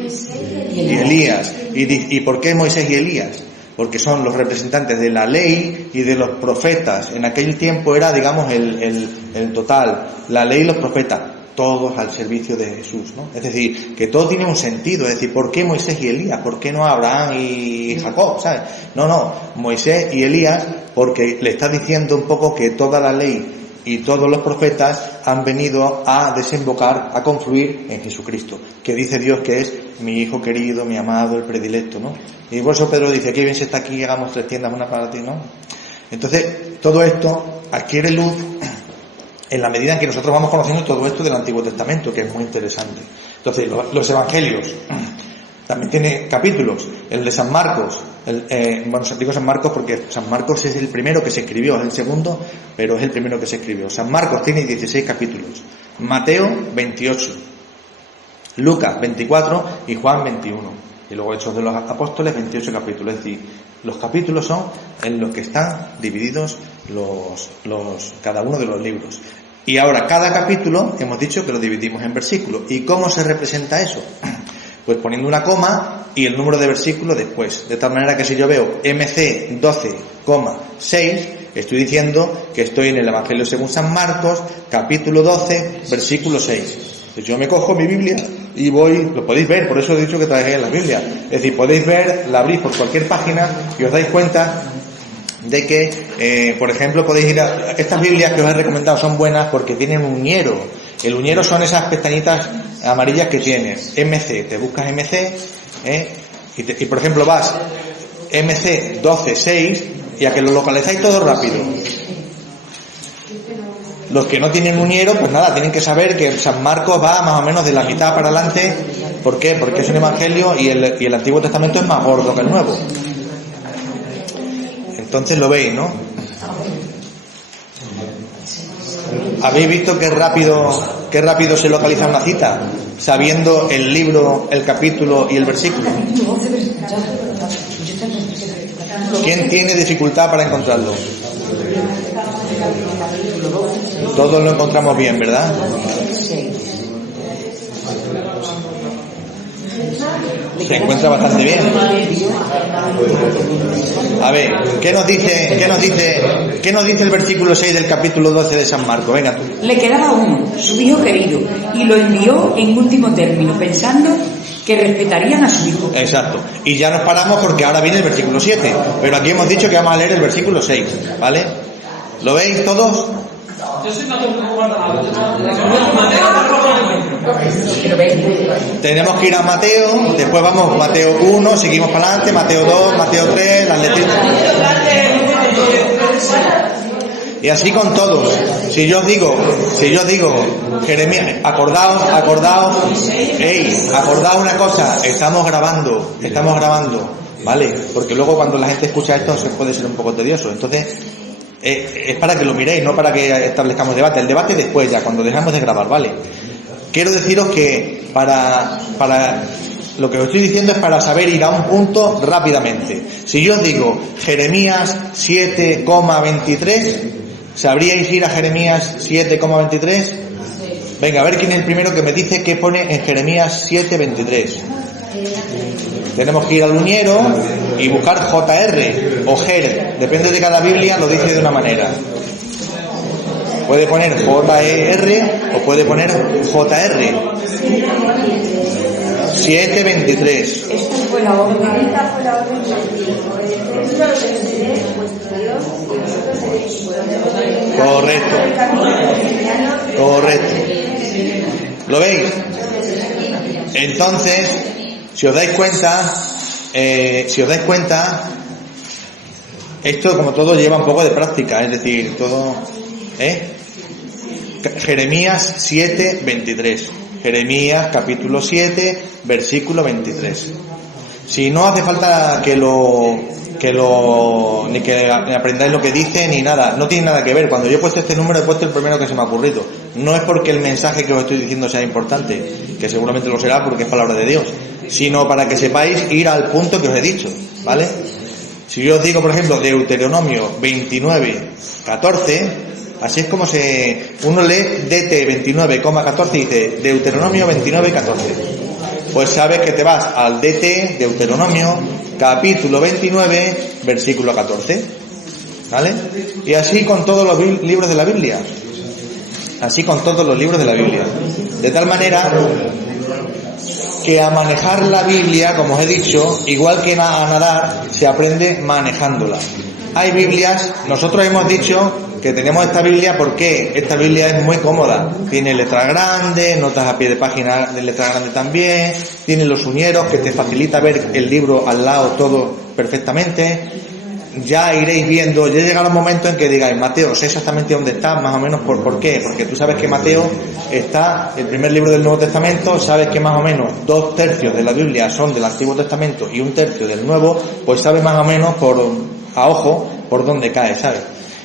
Elías. ¿Y por qué Moisés y Elías? Porque son los representantes de la ley y de los profetas. En aquel tiempo era, digamos, el total, la ley y los profetas, todos al servicio de Jesús, ¿no? Es decir, que todo tiene un sentido. Es decir, ¿por qué Moisés y Elías? ¿Por qué no Abraham y Jacob? ¿Sabes? No, Moisés y Elías, porque le está diciendo un poco que toda la ley y todos los profetas han venido a desembocar, a confluir en Jesucristo, que dice Dios que es mi hijo querido, mi amado, el predilecto, ¿no? Y por eso Pedro dice, qué bien se está aquí, hagamos 3 tiendas, una para ti, ¿no? Entonces, todo esto adquiere luz en la medida en que nosotros vamos conociendo todo esto del Antiguo Testamento, que es muy interesante. Entonces, los evangelios también tiene capítulos. El de San Marcos, bueno, digo San Marcos porque San Marcos es el primero que se escribió, es el segundo, pero es el primero que se escribió. San Marcos tiene 16 capítulos, Mateo 28, Lucas 24 y Juan 21. Y luego Hechos de los Apóstoles 28 capítulos. Es decir, los capítulos son en los que están divididos cada uno de los libros. Y ahora cada capítulo hemos dicho que lo dividimos en versículos. ¿Y cómo se representa eso? Pues poniendo una coma y el número de versículos después. De tal manera que si yo veo MC 12,6, Estoy diciendo que estoy en el Evangelio según San Marcos, capítulo 12, versículo 6. Pues yo me cojo mi Biblia y voy, lo podéis ver, por eso he dicho que traje la Biblia. Es decir, podéis ver, la abrís por cualquier página y os dais cuenta de que, por ejemplo, podéis ir a... Estas Biblias que os he recomendado son buenas porque tienen un uñero. El uñero son esas pestañitas amarillas que tienes. MC, te buscas MC, y por ejemplo vas MC 12.6 y a que lo localizáis todo rápido. Los que no tienen uñero, pues nada, tienen que saber que San Marcos va más o menos de la mitad para adelante. ¿Por qué? Porque es un evangelio y el Antiguo Testamento es más gordo que el Nuevo. Entonces lo veis, ¿no? ¿Habéis visto qué rápido se localiza una cita? Sabiendo el libro, el capítulo y el versículo. ¿Quién tiene dificultad para encontrarlo? Todos lo encontramos bien, ¿verdad? Se encuentra bastante bien. A ver, ¿qué nos dice el versículo 6 del capítulo 12 de San Marcos? Venga tú. Le quedaba uno, su hijo querido, y lo envió en último término, pensando que respetarían a su hijo. Exacto. Y ya nos paramos porque ahora viene el versículo 7. Pero aquí hemos dicho que vamos a leer el versículo 6, ¿vale? ¿Lo veis todos? Tenemos que ir a Mateo, después vamos Mateo 1, seguimos para adelante, Mateo 2, Mateo 3, las letritas. Y así con todos. Si yo os digo, Jeremías, acordaos una cosa, estamos grabando, ¿vale? Porque luego cuando la gente escucha esto se puede ser un poco tedioso. Entonces, es para que lo miréis, no para que establezcamos debate. El debate después ya, cuando dejamos de grabar, ¿vale? Quiero deciros que para lo que os estoy diciendo es para saber ir a un punto rápidamente. Si yo os digo Jeremías 7,23, ¿sabríais ir a Jeremías 7,23? Venga, a ver quién es el primero que me dice qué pone en Jeremías 7,23. Tenemos que ir al uñero y buscar JR o GER, depende de cada Biblia, lo dice de una manera. Puede poner JER o puede poner JR. 7,23. Esta fue la orden. Correcto. ¿Lo veis? Entonces, si os dais cuenta, esto como todo lleva un poco de práctica, es decir, todo, Jeremías 7,23. Jeremías capítulo 7, versículo 23. Si no hace falta ni que aprendáis lo que dice ni nada, no tiene nada que ver. Cuando yo he puesto este número he puesto el primero que se me ha ocurrido. No es porque el mensaje que os estoy diciendo sea importante, que seguramente lo será porque es palabra de Dios, sino para que sepáis ir al punto que os he dicho, ¿vale? Si yo os digo, por ejemplo, Deuteronomio 29:14, así es como uno lee DT 29,14 y dice Deuteronomio 29:14. Pues sabes que te vas al DT, Deuteronomio, capítulo 29, versículo 14. ¿Vale? Y así con todos los libros de la Biblia. De tal manera que a manejar la Biblia, como os he dicho, igual que a nadar, se aprende manejándola. Hay Biblias, nosotros hemos dicho que tenemos esta Biblia porque esta Biblia es muy cómoda. Tiene letra grande, notas a pie de página de letra grande también, tiene los uñeros que te facilita ver el libro al lado todo perfectamente. Ya iréis viendo, ya llegará un momento en que digáis, Mateo, sé exactamente dónde está, más o menos ¿por qué? Porque tú sabes que Mateo está, el primer libro del Nuevo Testamento, sabes que más o menos 2/3 de la Biblia son del Antiguo Testamento y 1/3 del Nuevo, pues sabes más o menos a ojo por dónde cae, ¿sabes?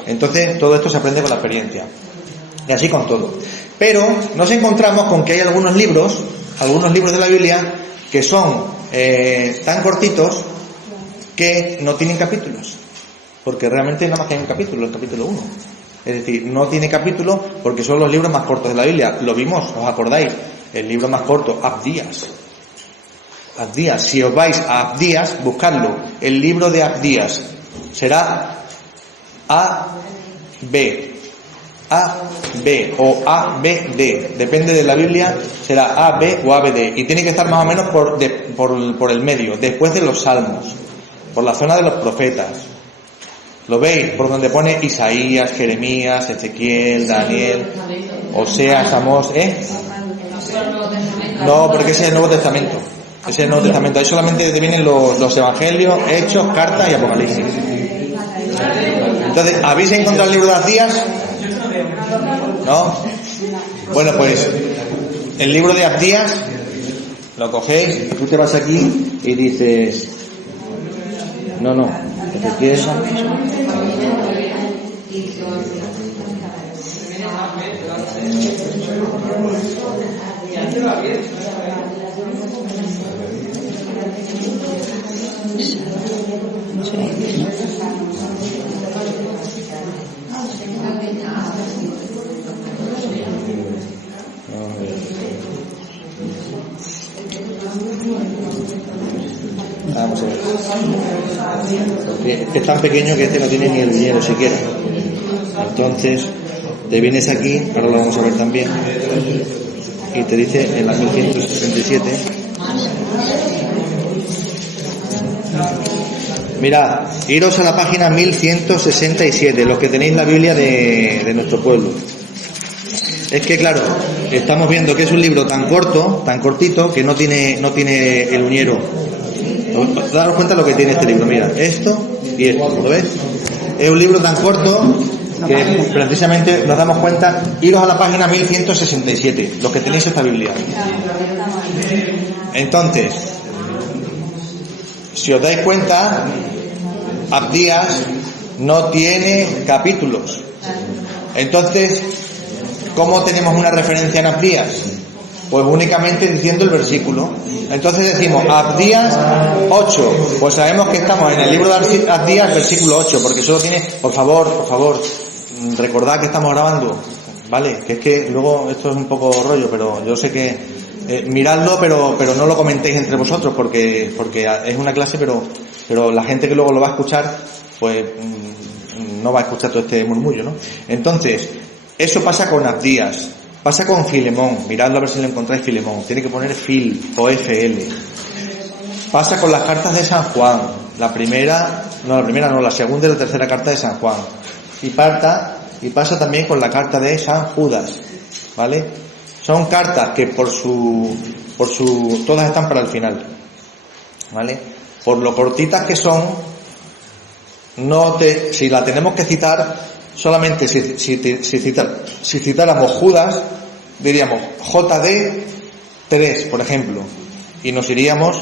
Entonces todo esto se aprende con la experiencia. Y así con todo. Pero nos encontramos con que hay algunos libros de la Biblia que son tan cortitos que no tienen capítulos, porque realmente nada más que hay un capítulo, el capítulo 1. Es decir, no tiene capítulo porque son los libros más cortos de la Biblia. Lo vimos, ¿os acordáis? El libro más corto, Abdías. Si os vais a Abdías, buscadlo. El libro de Abdías será A, B. A, B o A, B, D. Depende de la Biblia, será A, B o A, B, D. Y tiene que estar más o menos por el medio, después de los salmos, por la zona de los profetas. ¿Lo veis? Por donde pone Isaías, Jeremías, Ezequiel, Daniel, Oseas, Amós, No, porque ese es el Nuevo Testamento. Ese es el Nuevo Testamento. Ahí solamente te vienen los evangelios, hechos, cartas y apocalipsis. Entonces, ¿habéis encontrado el libro de Abdías? ¿No? Bueno, pues el libro de Abdías lo cogéis, tú te vas aquí y dices, no, Ezequiel, vamos a ver. Es tan pequeño que este no tiene ni el dinero siquiera. Entonces, te vienes aquí, ahora lo vamos a ver también, y te dice en la 1167. Mirad, iros a la página 1167, los que tenéis la Biblia de nuestro pueblo. Es que claro, estamos viendo que es un libro tan corto, tan cortito, que no tiene el uñero. Daros cuenta de lo que tiene este libro, mira, esto y esto, ¿lo ves? Es un libro tan corto que precisamente nos damos cuenta. Iros a la página 1167, los que tenéis esta Biblia. Entonces, si os dais cuenta, Abdías no tiene capítulos. Entonces, ¿cómo tenemos una referencia en Abdías? Pues únicamente diciendo el versículo. Entonces decimos Abdías 8. Pues sabemos que estamos en el libro de Abdías, versículo 8, porque solo tiene, por favor, recordad que estamos grabando, ¿vale? Que es que luego esto es un poco rollo, pero yo sé que miradlo, pero no lo comentéis entre vosotros, porque es una clase, pero la gente que luego lo va a escuchar, pues no va a escuchar todo este murmullo, ¿no? Entonces, eso pasa con Abdías. Pasa con Filemón, miradlo a ver si lo encontráis, Filemón, tiene que poner Fil o FL. Pasa con las cartas de San Juan, la segunda y la tercera carta de San Juan. Y pasa también con la carta de San Judas, ¿vale? Son cartas que todas están para el final, ¿vale? Por lo cortitas que son, si la tenemos que citar, solamente si citáramos Judas, diríamos JD 3, por ejemplo, y nos iríamos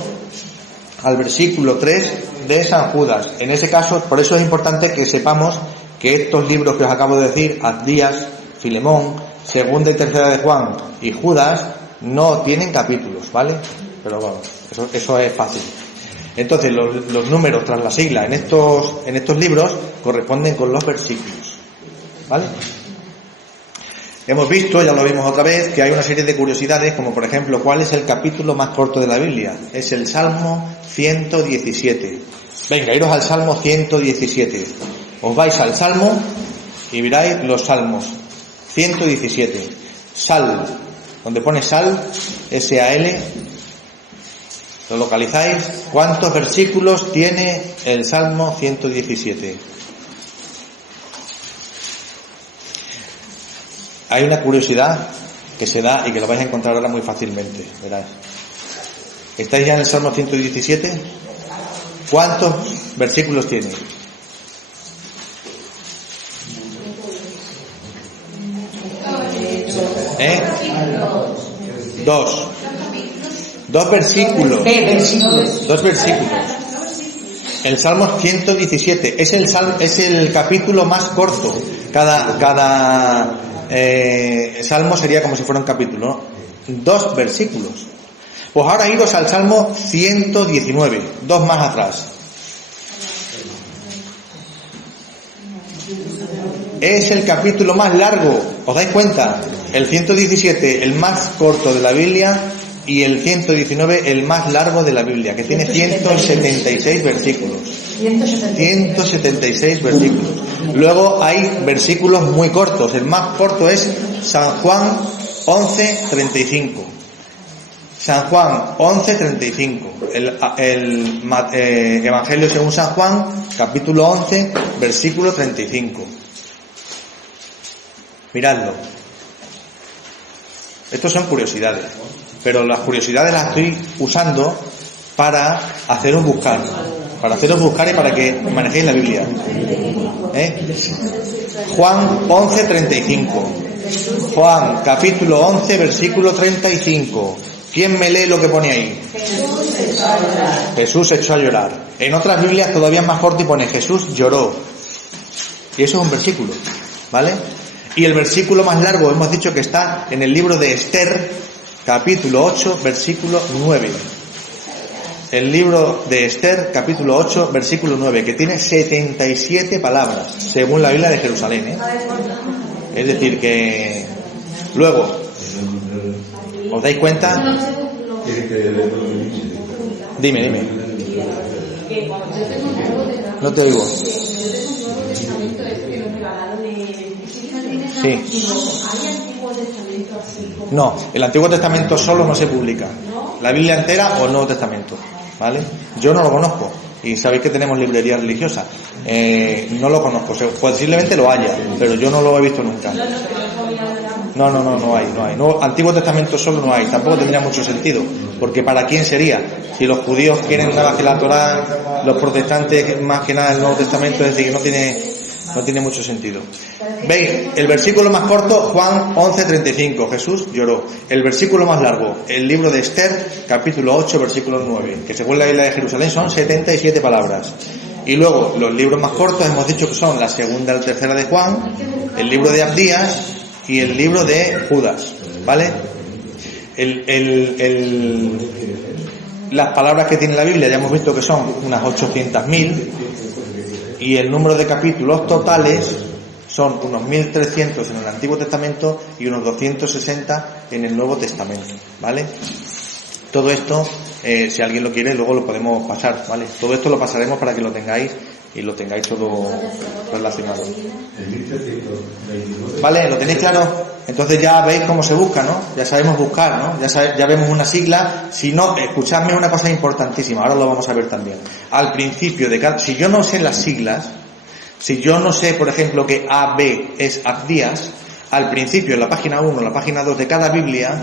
al versículo 3 de San Judas. En ese caso, por eso es importante que sepamos que estos libros que os acabo de decir, Abdías, Filemón, segunda y tercera de Juan y Judas, no tienen capítulos, ¿vale? Pero bueno, eso es fácil. Entonces, los números tras la sigla en estos libros corresponden con los versículos, ¿vale? Hemos visto, ya lo vimos otra vez, que hay una serie de curiosidades, como por ejemplo, ¿cuál es el capítulo más corto de la Biblia? Es el Salmo 117. Venga, iros al Salmo 117. Os vais al Salmo y miráis los Salmos. 117. Sal, donde pone sal, S-A-L, lo localizáis. ¿Cuántos versículos tiene el Salmo 117? Hay una curiosidad que se da y que lo vais a encontrar ahora muy fácilmente, verás. ¿Estáis ya en el Salmo 117? ¿Cuántos versículos tiene? Dos versículos. El Salmo 117 es el capítulo más corto. Cada Salmo sería como si fuera un capítulo, ¿no? 2 versículos. Pues ahora iros al Salmo 119, 2 más atrás. Es el capítulo más largo, ¿os dais cuenta? El 117, el más corto de la Biblia, y el 119 el más largo de la Biblia, que tiene 176 versículos. 176 versículos. Luego hay versículos muy cortos. El más corto es San Juan 11:35. San Juan 11:35. El Evangelio según San Juan, capítulo 11, versículo 35. Miradlo. Estos son curiosidades, pero las curiosidades las estoy usando para haceros buscar. Para haceros buscar y para que manejéis la Biblia. Juan 11:35. Juan capítulo 11, versículo 35. ¿Quién me lee lo que pone ahí? Jesús echó a llorar. En otras Biblias todavía más corto y pone Jesús lloró. Y eso es un versículo, ¿vale? Y el versículo más largo hemos dicho que está en el libro de Esther, capítulo 8, versículo 9. El libro de Esther, capítulo 8, versículo 9, que tiene 77 palabras, según la Biblia de Jerusalén, Es decir, que luego, ¿os dais cuenta? Dime. No te oigo. Sí. No, el Antiguo Testamento solo no se publica. La Biblia entera o el Nuevo Testamento, ¿vale? Yo no lo conozco. Y sabéis que tenemos librería religiosa. No lo conozco. Posiblemente lo haya, pero yo no lo he visto nunca. No hay. No, Antiguo Testamento solo no hay. Tampoco tendría mucho sentido. Porque ¿para quién sería? Si los judíos quieren nada más que la Torá, los protestantes más que nada el Nuevo Testamento, es decir, que no tiene mucho sentido. ¿Veis? El versículo más corto, Juan 11:35, Jesús lloró. El versículo más largo, el libro de Esther, capítulo 8, versículo 9, que según la Biblia de Jerusalén son 77 palabras. Y luego, los libros más cortos hemos dicho que son la segunda y la tercera de Juan, el libro de Abdías y el libro de Judas, ¿vale? Las palabras que tiene la Biblia ya hemos visto que son unas 800.000 y el número de capítulos totales son unos 1.300 en el Antiguo Testamento y unos 260 en el Nuevo Testamento, ¿vale? Todo esto, si alguien lo quiere, luego lo podemos pasar, ¿vale? Todo esto lo pasaremos para que lo tengáis y lo tengáis todo relacionado. ¿Vale? ¿Lo tenéis claro? Entonces ya veis cómo se busca, ¿no? Ya sabemos buscar, ¿no? Ya vemos una sigla. Si no, escuchadme una cosa importantísima, ahora lo vamos a ver también. Al principio de cada... Si yo no sé las siglas, si yo no sé, por ejemplo, que AB es Abdías, al principio, en la página 1, en la página 2 de cada Biblia,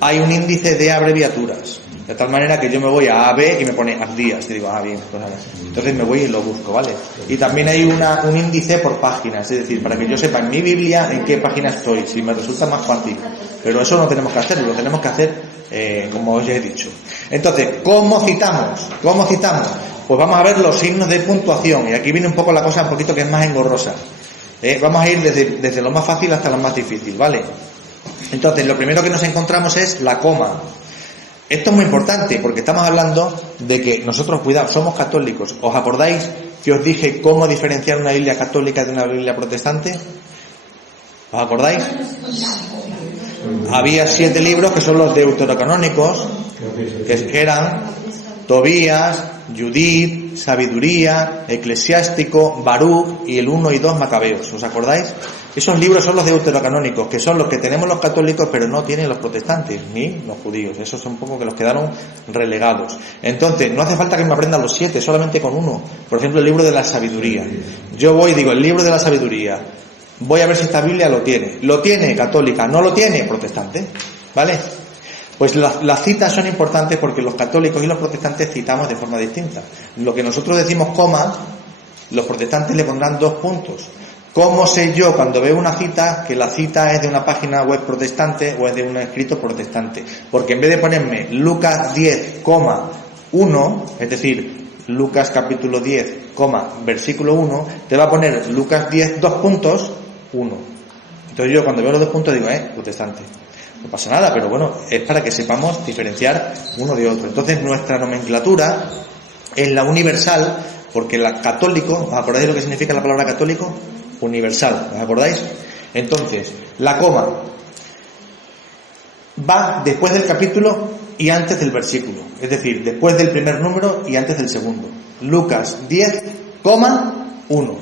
hay un índice de abreviaturas. De tal manera que yo me voy a AB y me pone Abdías. Y digo, bien, pues nada. Entonces me voy y lo busco, ¿vale? Y también hay un índice por páginas, es decir, para que yo sepa en mi Biblia en qué página estoy, si me resulta más fácil. Pero eso no tenemos que hacerlo, lo tenemos que hacer como os he dicho. Entonces, ¿cómo citamos? Pues vamos a ver los signos de puntuación. Y aquí viene un poco la cosa un poquito que es más engorrosa. Vamos a ir desde lo más fácil hasta lo más difícil, ¿vale? Entonces, lo primero que nos encontramos es la coma. Esto es muy importante porque estamos hablando de que nosotros, cuidado, somos católicos. ¿Os acordáis que os dije cómo diferenciar una Biblia católica de una Biblia protestante? ¿Os acordáis? Había 7 libros que son los deuterocanónicos, que eran Tobías, Judith, Sabiduría, Eclesiástico, Baruch y el 1 y 2 Macabeos. ¿Os acordáis? Esos libros son los deuterocanónicos, que son los que tenemos los católicos, pero no tienen los protestantes, ni los judíos. Esos son un poco que los quedaron relegados. Entonces, no hace falta que me aprenda los 7, solamente con uno. Por ejemplo, el libro de la sabiduría. Yo voy y digo, el libro de la sabiduría. Voy a ver si esta Biblia lo tiene. Lo tiene, católica. No lo tiene, protestante. ¿Vale? Pues las citas son importantes porque los católicos y los protestantes citamos de forma distinta. Lo que nosotros decimos coma, los protestantes le pondrán 2 puntos. ¿Cómo sé yo cuando veo una cita que la cita es de una página web protestante o es de un escrito protestante? Porque en vez de ponerme Lucas 10, 1, es decir, Lucas capítulo 10, versículo 1, te va a poner Lucas 10, 2 puntos, 1. Entonces yo cuando veo los 2 puntos digo, protestante. No pasa nada, pero bueno, es para que sepamos diferenciar uno de otro. Entonces nuestra nomenclatura es la universal, porque la católico, ¿os acordáis de lo que significa la palabra católico? Universal, ¿os acordáis? Entonces, la coma va después del capítulo y antes del versículo. Es decir, después del primer número y antes del segundo. Lucas 10,1.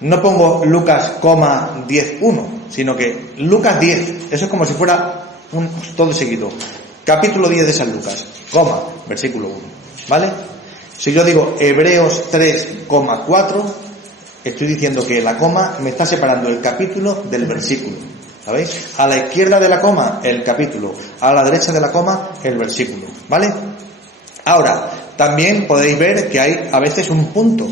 No pongo Lucas, 10,1, sino que Lucas 10. Eso es como si fuera todo seguido. Capítulo 10 de San Lucas, versículo 1. ¿Vale? Si yo digo Hebreos 3,4, estoy diciendo que la coma me está separando el capítulo del versículo. ¿Sabéis? A la izquierda de la coma, el capítulo. A la derecha de la coma, el versículo. ¿Vale? Ahora, también podéis ver que hay a veces un punto.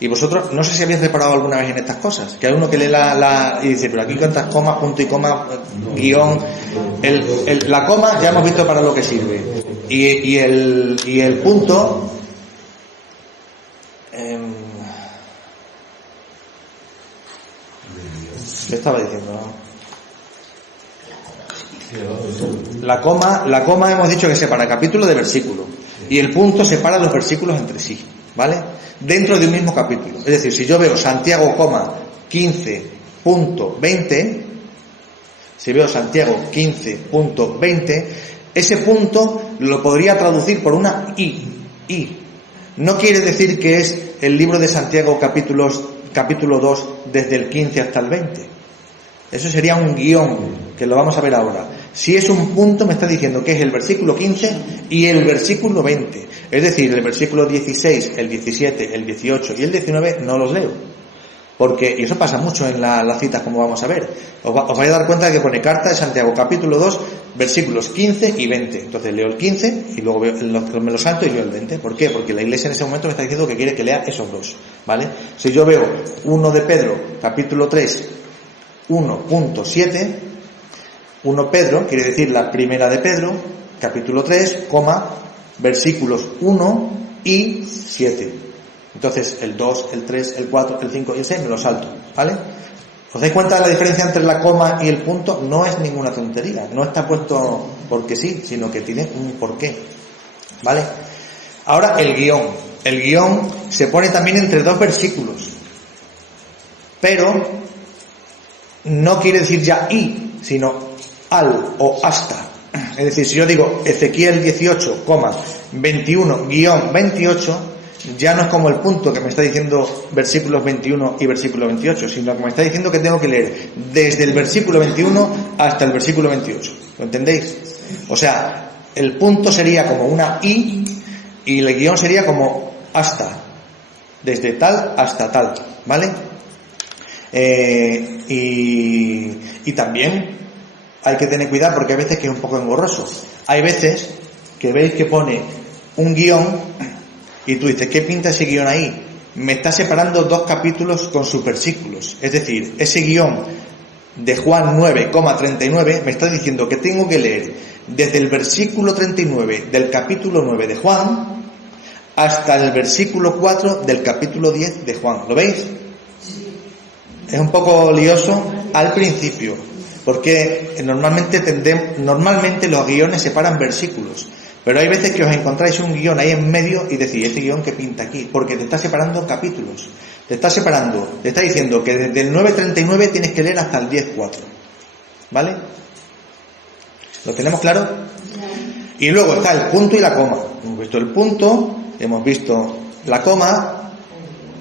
Y vosotros, no sé si habéis reparado alguna vez en estas cosas, que hay uno que lee y dice, pero aquí cuántas comas, punto y coma, guión. La coma ya hemos visto para lo que sirve. Y el punto... ¿Qué estaba diciendo? La coma hemos dicho que separa capítulo de versículo. Y el punto separa los versículos entre sí. ¿Vale? Dentro de un mismo capítulo. Es decir, si yo veo Santiago, 15.20, si veo Santiago 15.20, ese punto lo podría traducir por una I. No quiere decir que es el libro de Santiago capítulo 2 desde el 15 hasta el 20. Eso sería un guión, que lo vamos a ver ahora. Si es un punto, me está diciendo que es el versículo 15 y el versículo 20. Es decir, el versículo 16, el 17, el 18 y el 19 no los leo. Porque, y eso pasa mucho en las citas, como vamos a ver. Os vais a dar cuenta de que pone Carta de Santiago, capítulo 2, versículos 15 y 20. Entonces leo el 15 y luego me lo salto y leo el 20. ¿Por qué? Porque la Iglesia en ese momento me está diciendo que quiere que lea esos dos. ¿Vale? Si yo veo 1 de Pedro, capítulo 3, 1.7, 1 Pedro, quiere decir la primera de Pedro, capítulo 3, versículos 1 y 7. Entonces el 2, el 3, el 4, el 5 y el 6 me lo salto, ¿vale? ¿Os dais cuenta de la diferencia entre la coma y el punto? No es ninguna tontería, no está puesto porque sí, sino que tiene un porqué, ¿vale? Ahora el guión. El guión se pone también entre dos versículos, pero no quiere decir ya y, sino al o hasta. Es decir, si yo digo Ezequiel 18, 21-28, ya no es como el punto que me está diciendo versículos 21 y versículo 28, sino que me está diciendo que tengo que leer desde el versículo 21 hasta el versículo 28. ¿Lo entendéis? O sea, el punto sería como una y el guión sería como hasta, desde tal hasta tal, ¿vale? Y también hay que tener cuidado porque hay veces que es un poco engorroso. Hay veces que veis que pone un guión y tú dices, ¿qué pinta ese guión ahí? Me está separando dos capítulos con sus versículos. Es decir, ese guión de Juan 9,39 me está diciendo que tengo que leer desde el versículo 39 del capítulo 9 de Juan hasta el versículo 4 del capítulo 10 de Juan. ¿Lo veis? Es un poco lioso al principio, porque normalmente los guiones separan versículos, pero hay veces que os encontráis un guión ahí en medio y decís, ¿este guión qué pinta aquí? Porque te está separando capítulos, te está diciendo que desde el 9.39 tienes que leer hasta el 10.4, ¿vale? ¿Lo tenemos claro? Y luego está el punto y la coma. Hemos visto el punto, hemos visto la coma,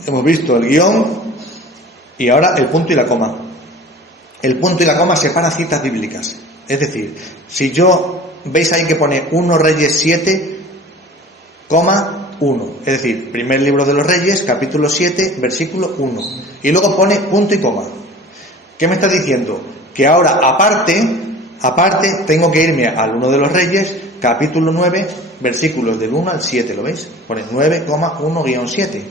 hemos visto el guión y ahora el punto y la coma. El punto y la coma separa citas bíblicas. Es decir, si veis ahí que pone 1 Reyes 7, 1, es decir, primer libro de los Reyes, capítulo 7, versículo 1. Y luego pone punto y coma. ¿Qué me está diciendo? Que ahora, aparte, tengo que irme al 1 de los Reyes, capítulo 9, versículos del 1 al 7, ¿lo veis? Pone 9,1-7.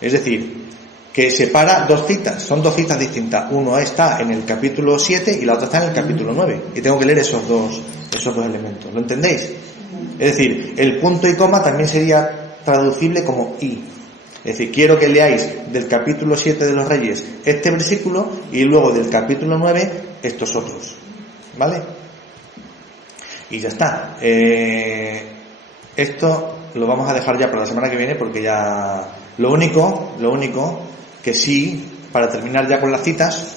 Es decir, que separa dos citas, son dos citas distintas. Uno está en el capítulo 7 y la otra está en el capítulo 9. Y tengo que leer esos dos elementos. ¿Lo entendéis? Es decir, el punto y coma también sería traducible como y. Es decir, quiero que leáis del capítulo 7 de los Reyes este versículo y luego del capítulo 9 estos otros. ¿Vale? Y ya está. Esto lo vamos a dejar ya para la semana que viene porque ya... Lo único que sí, para terminar ya con las citas,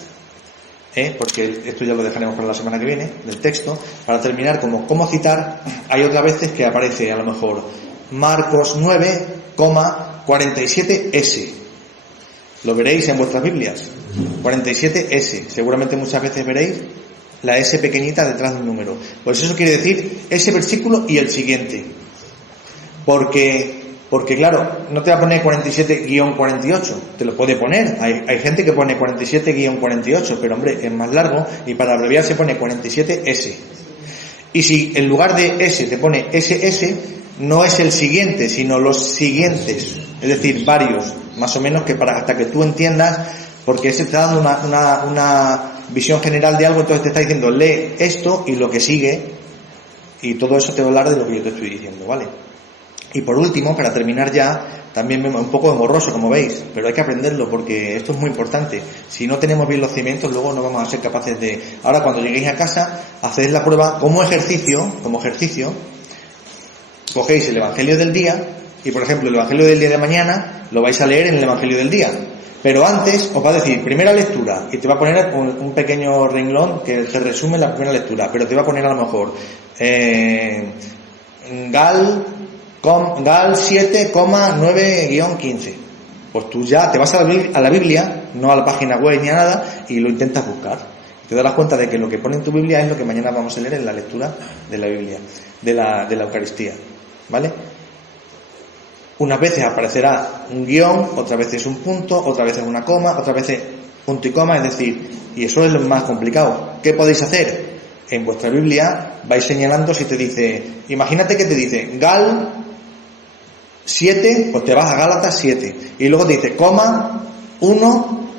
porque esto ya lo dejaremos para la semana que viene, del texto. Para terminar, como cómo citar, hay otras veces que aparece a lo mejor Marcos 9,47S. Lo veréis en vuestras Biblias. 47S. Seguramente muchas veces veréis la S pequeñita detrás de un número. Pues eso quiere decir ese versículo y el siguiente. Porque claro, no te va a poner 47-48, te lo puede poner. Hay gente que pone 47-48, pero hombre, es más largo y para abreviar se pone 47S. Y si en lugar de S te pone SS, no es el siguiente, sino los siguientes. Es decir, varios, más o menos, que hasta que tú entiendas, porque ese te está dando una visión general de algo, entonces te está diciendo, lee esto y lo que sigue, y todo eso te va a hablar de lo que yo te estoy diciendo, ¿vale? Y por último, para terminar ya, también un poco engorroso, como veis, pero hay que aprenderlo porque esto es muy importante. Si no tenemos bien los cimientos, luego no vamos a ser capaces de... Ahora, cuando lleguéis a casa, hacéis la prueba como ejercicio, cogéis el Evangelio del día y, por ejemplo, el Evangelio del día de mañana lo vais a leer en el Evangelio del día. Pero antes os va a decir primera lectura y te va a poner un pequeño renglón que te resume la primera lectura, pero te va a poner a lo mejor Gal 7,9-15. Pues tú ya te vas a la Biblia, no a la página web ni a nada, y lo intentas buscar. Te darás cuenta de que lo que pone en tu Biblia es lo que mañana vamos a leer en la lectura de la Biblia, de la Eucaristía, ¿vale? Unas veces aparecerá un guión, otras veces un punto, otras veces una coma, otras veces punto y coma, es decir, y eso es lo más complicado. ¿Qué podéis hacer? En vuestra Biblia vais señalando si te dice, imagínate que te dice Gal 7, pues te vas a Gálatas 7, y luego te dice coma 1,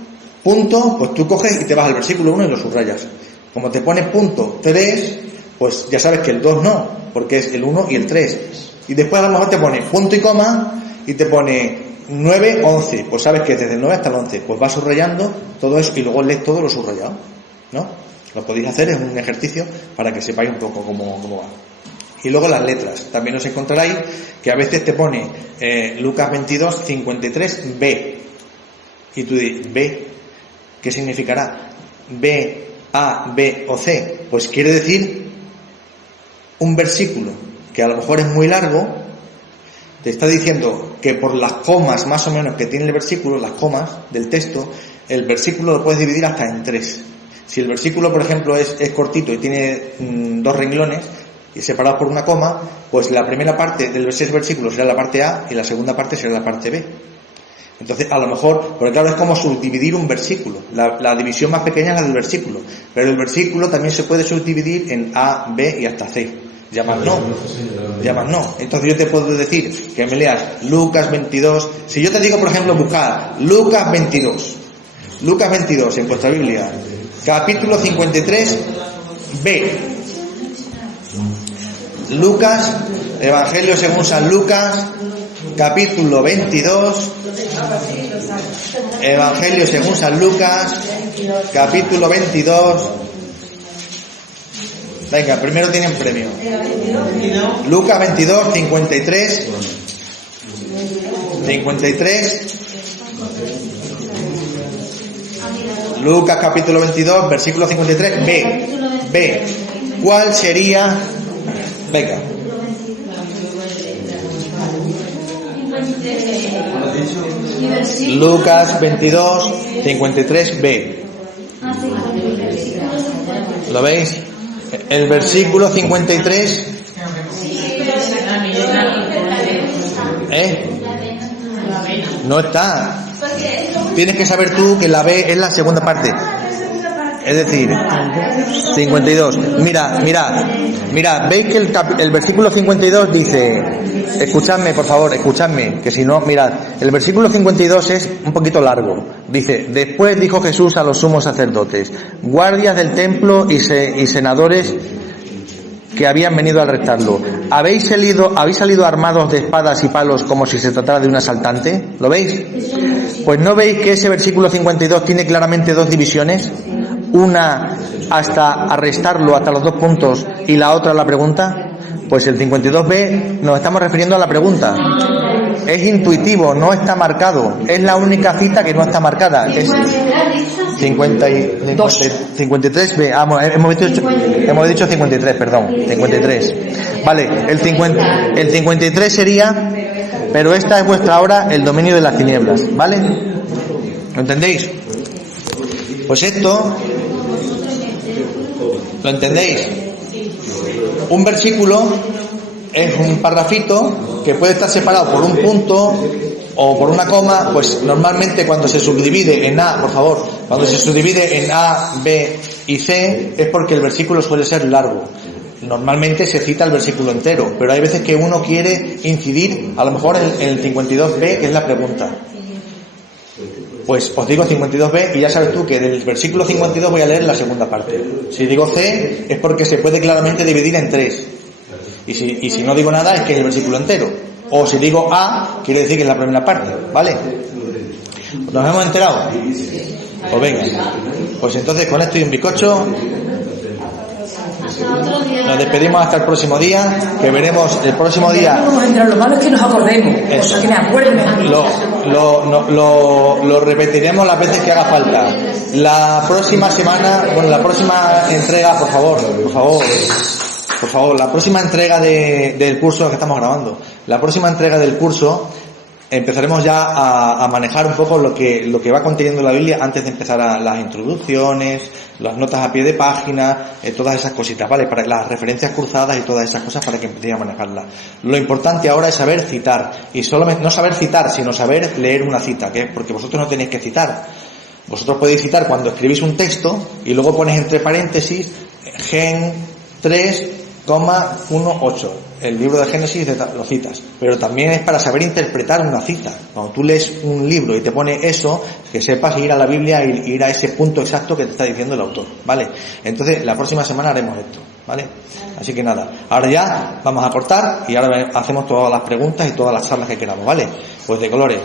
punto, pues tú coges y te vas al versículo 1 y lo subrayas. Como te pone punto 3, pues ya sabes que el 2 no, porque es el 1 y el 3. Y después a lo mejor te pone punto y coma y te pone 9, 11. Pues sabes que desde el 9 hasta el 11. Pues vas subrayando todo eso y luego lees todo lo subrayado, ¿no? Lo podéis hacer, es un ejercicio para que sepáis un poco cómo va. Y luego las letras. También os encontraréis que a veces te pone Lucas 22, 53B. Y tú dices, B, ¿qué significará? B, A, B o C. Pues quiere decir un versículo que a lo mejor es muy largo, te está diciendo que por las comas más o menos que tiene el versículo, las comas del texto, el versículo lo puedes dividir hasta en 3. Si el versículo, por ejemplo, es cortito y tiene 2 renglones y separados por una coma, pues la primera parte del versículo será la parte A y la segunda parte será la parte B. Entonces, a lo mejor, porque claro, es como subdividir un versículo. La división más pequeña es la del versículo, pero el versículo también se puede subdividir en A, B y hasta C. Ya más no. Entonces yo te puedo decir que me leas Lucas 22. Si yo te digo, por ejemplo, buscar Lucas 22 en vuestra Biblia, capítulo 53B. Lucas, Evangelio según San Lucas, capítulo 22. Evangelio según San Lucas, capítulo 22. Venga, primero tienen premio. Lucas 22, 53. Lucas capítulo 22, versículo 53. B. ¿Cuál sería? Venga. Lucas 22, 53B. ¿Lo veis? El versículo 53. No está. Tienes que saber tú que la B es la segunda parte. Es decir, 52. Mira, veis que el versículo 52 dice, escuchadme, por favor, que si no, mirad, el versículo 52 es un poquito largo. Dice, después dijo Jesús a los sumos sacerdotes, guardias del templo y senadores que habían venido a arrestarlo, ¿habéis salido armados de espadas y palos como si se tratara de un asaltante? ¿Lo veis? Pues ¿no veis que ese versículo 52 tiene claramente 2 divisiones? Una hasta arrestarlo, hasta los 2 puntos, y la otra la pregunta. Pues el 52B nos estamos refiriendo a la pregunta. es intuitivo, no está marcado. Es la única cita que no está marcada. Es 53B. Hemos dicho 53, perdón. 53. Vale, el 53 sería, pero esta es vuestra hora, el dominio de las tinieblas. ¿Vale? ¿Lo entendéis? Pues esto, ¿lo entendéis? Un versículo es un parrafito que puede estar separado por un punto o por una coma. Pues normalmente cuando se subdivide en A, por favor, cuando se subdivide en A, B y C es porque el versículo suele ser largo. Normalmente se cita el versículo entero, pero hay veces que uno quiere incidir a lo mejor en el 52B, que es la pregunta. Pues os digo 52B y ya sabes tú que del versículo 52 voy a leer la segunda parte. Si digo C es porque se puede claramente dividir en 3. Y si no digo nada es que es el versículo entero. O si digo A, quiere decir que es la primera parte. ¿Vale? ¿Nos hemos enterado? Pues venga. Pues entonces con esto y un bizcocho nos despedimos hasta el próximo día, que veremos el próximo día. No vamos a entrar, lo malo es que nos acordemos, o sea, que me acuerde. Lo repetiremos las veces que haga falta. La próxima semana, bueno, la próxima entrega, por favor, la próxima entrega del curso que estamos grabando, la próxima entrega del curso empezaremos ya a manejar un poco lo que va conteniendo la Biblia antes de empezar a las introducciones, las notas a pie de página, todas esas cositas, ¿vale? Para las referencias cruzadas y todas esas cosas para que empecéis a manejarlas. Lo importante ahora es saber citar, y no saber citar, sino saber leer una cita, que es porque vosotros no tenéis que citar. Vosotros podéis citar cuando escribís un texto y luego pones entre paréntesis Gen 3,18. El libro de Génesis lo citas, pero también es para saber interpretar una cita. Cuando tú lees un libro y te pone eso, que sepas ir a la Biblia e ir a ese punto exacto que te está diciendo el autor, ¿vale? Entonces la próxima semana haremos esto, ¿vale? Así que nada, ahora ya vamos a cortar y ahora hacemos todas las preguntas y todas las charlas que queramos, ¿vale? Pues de colores.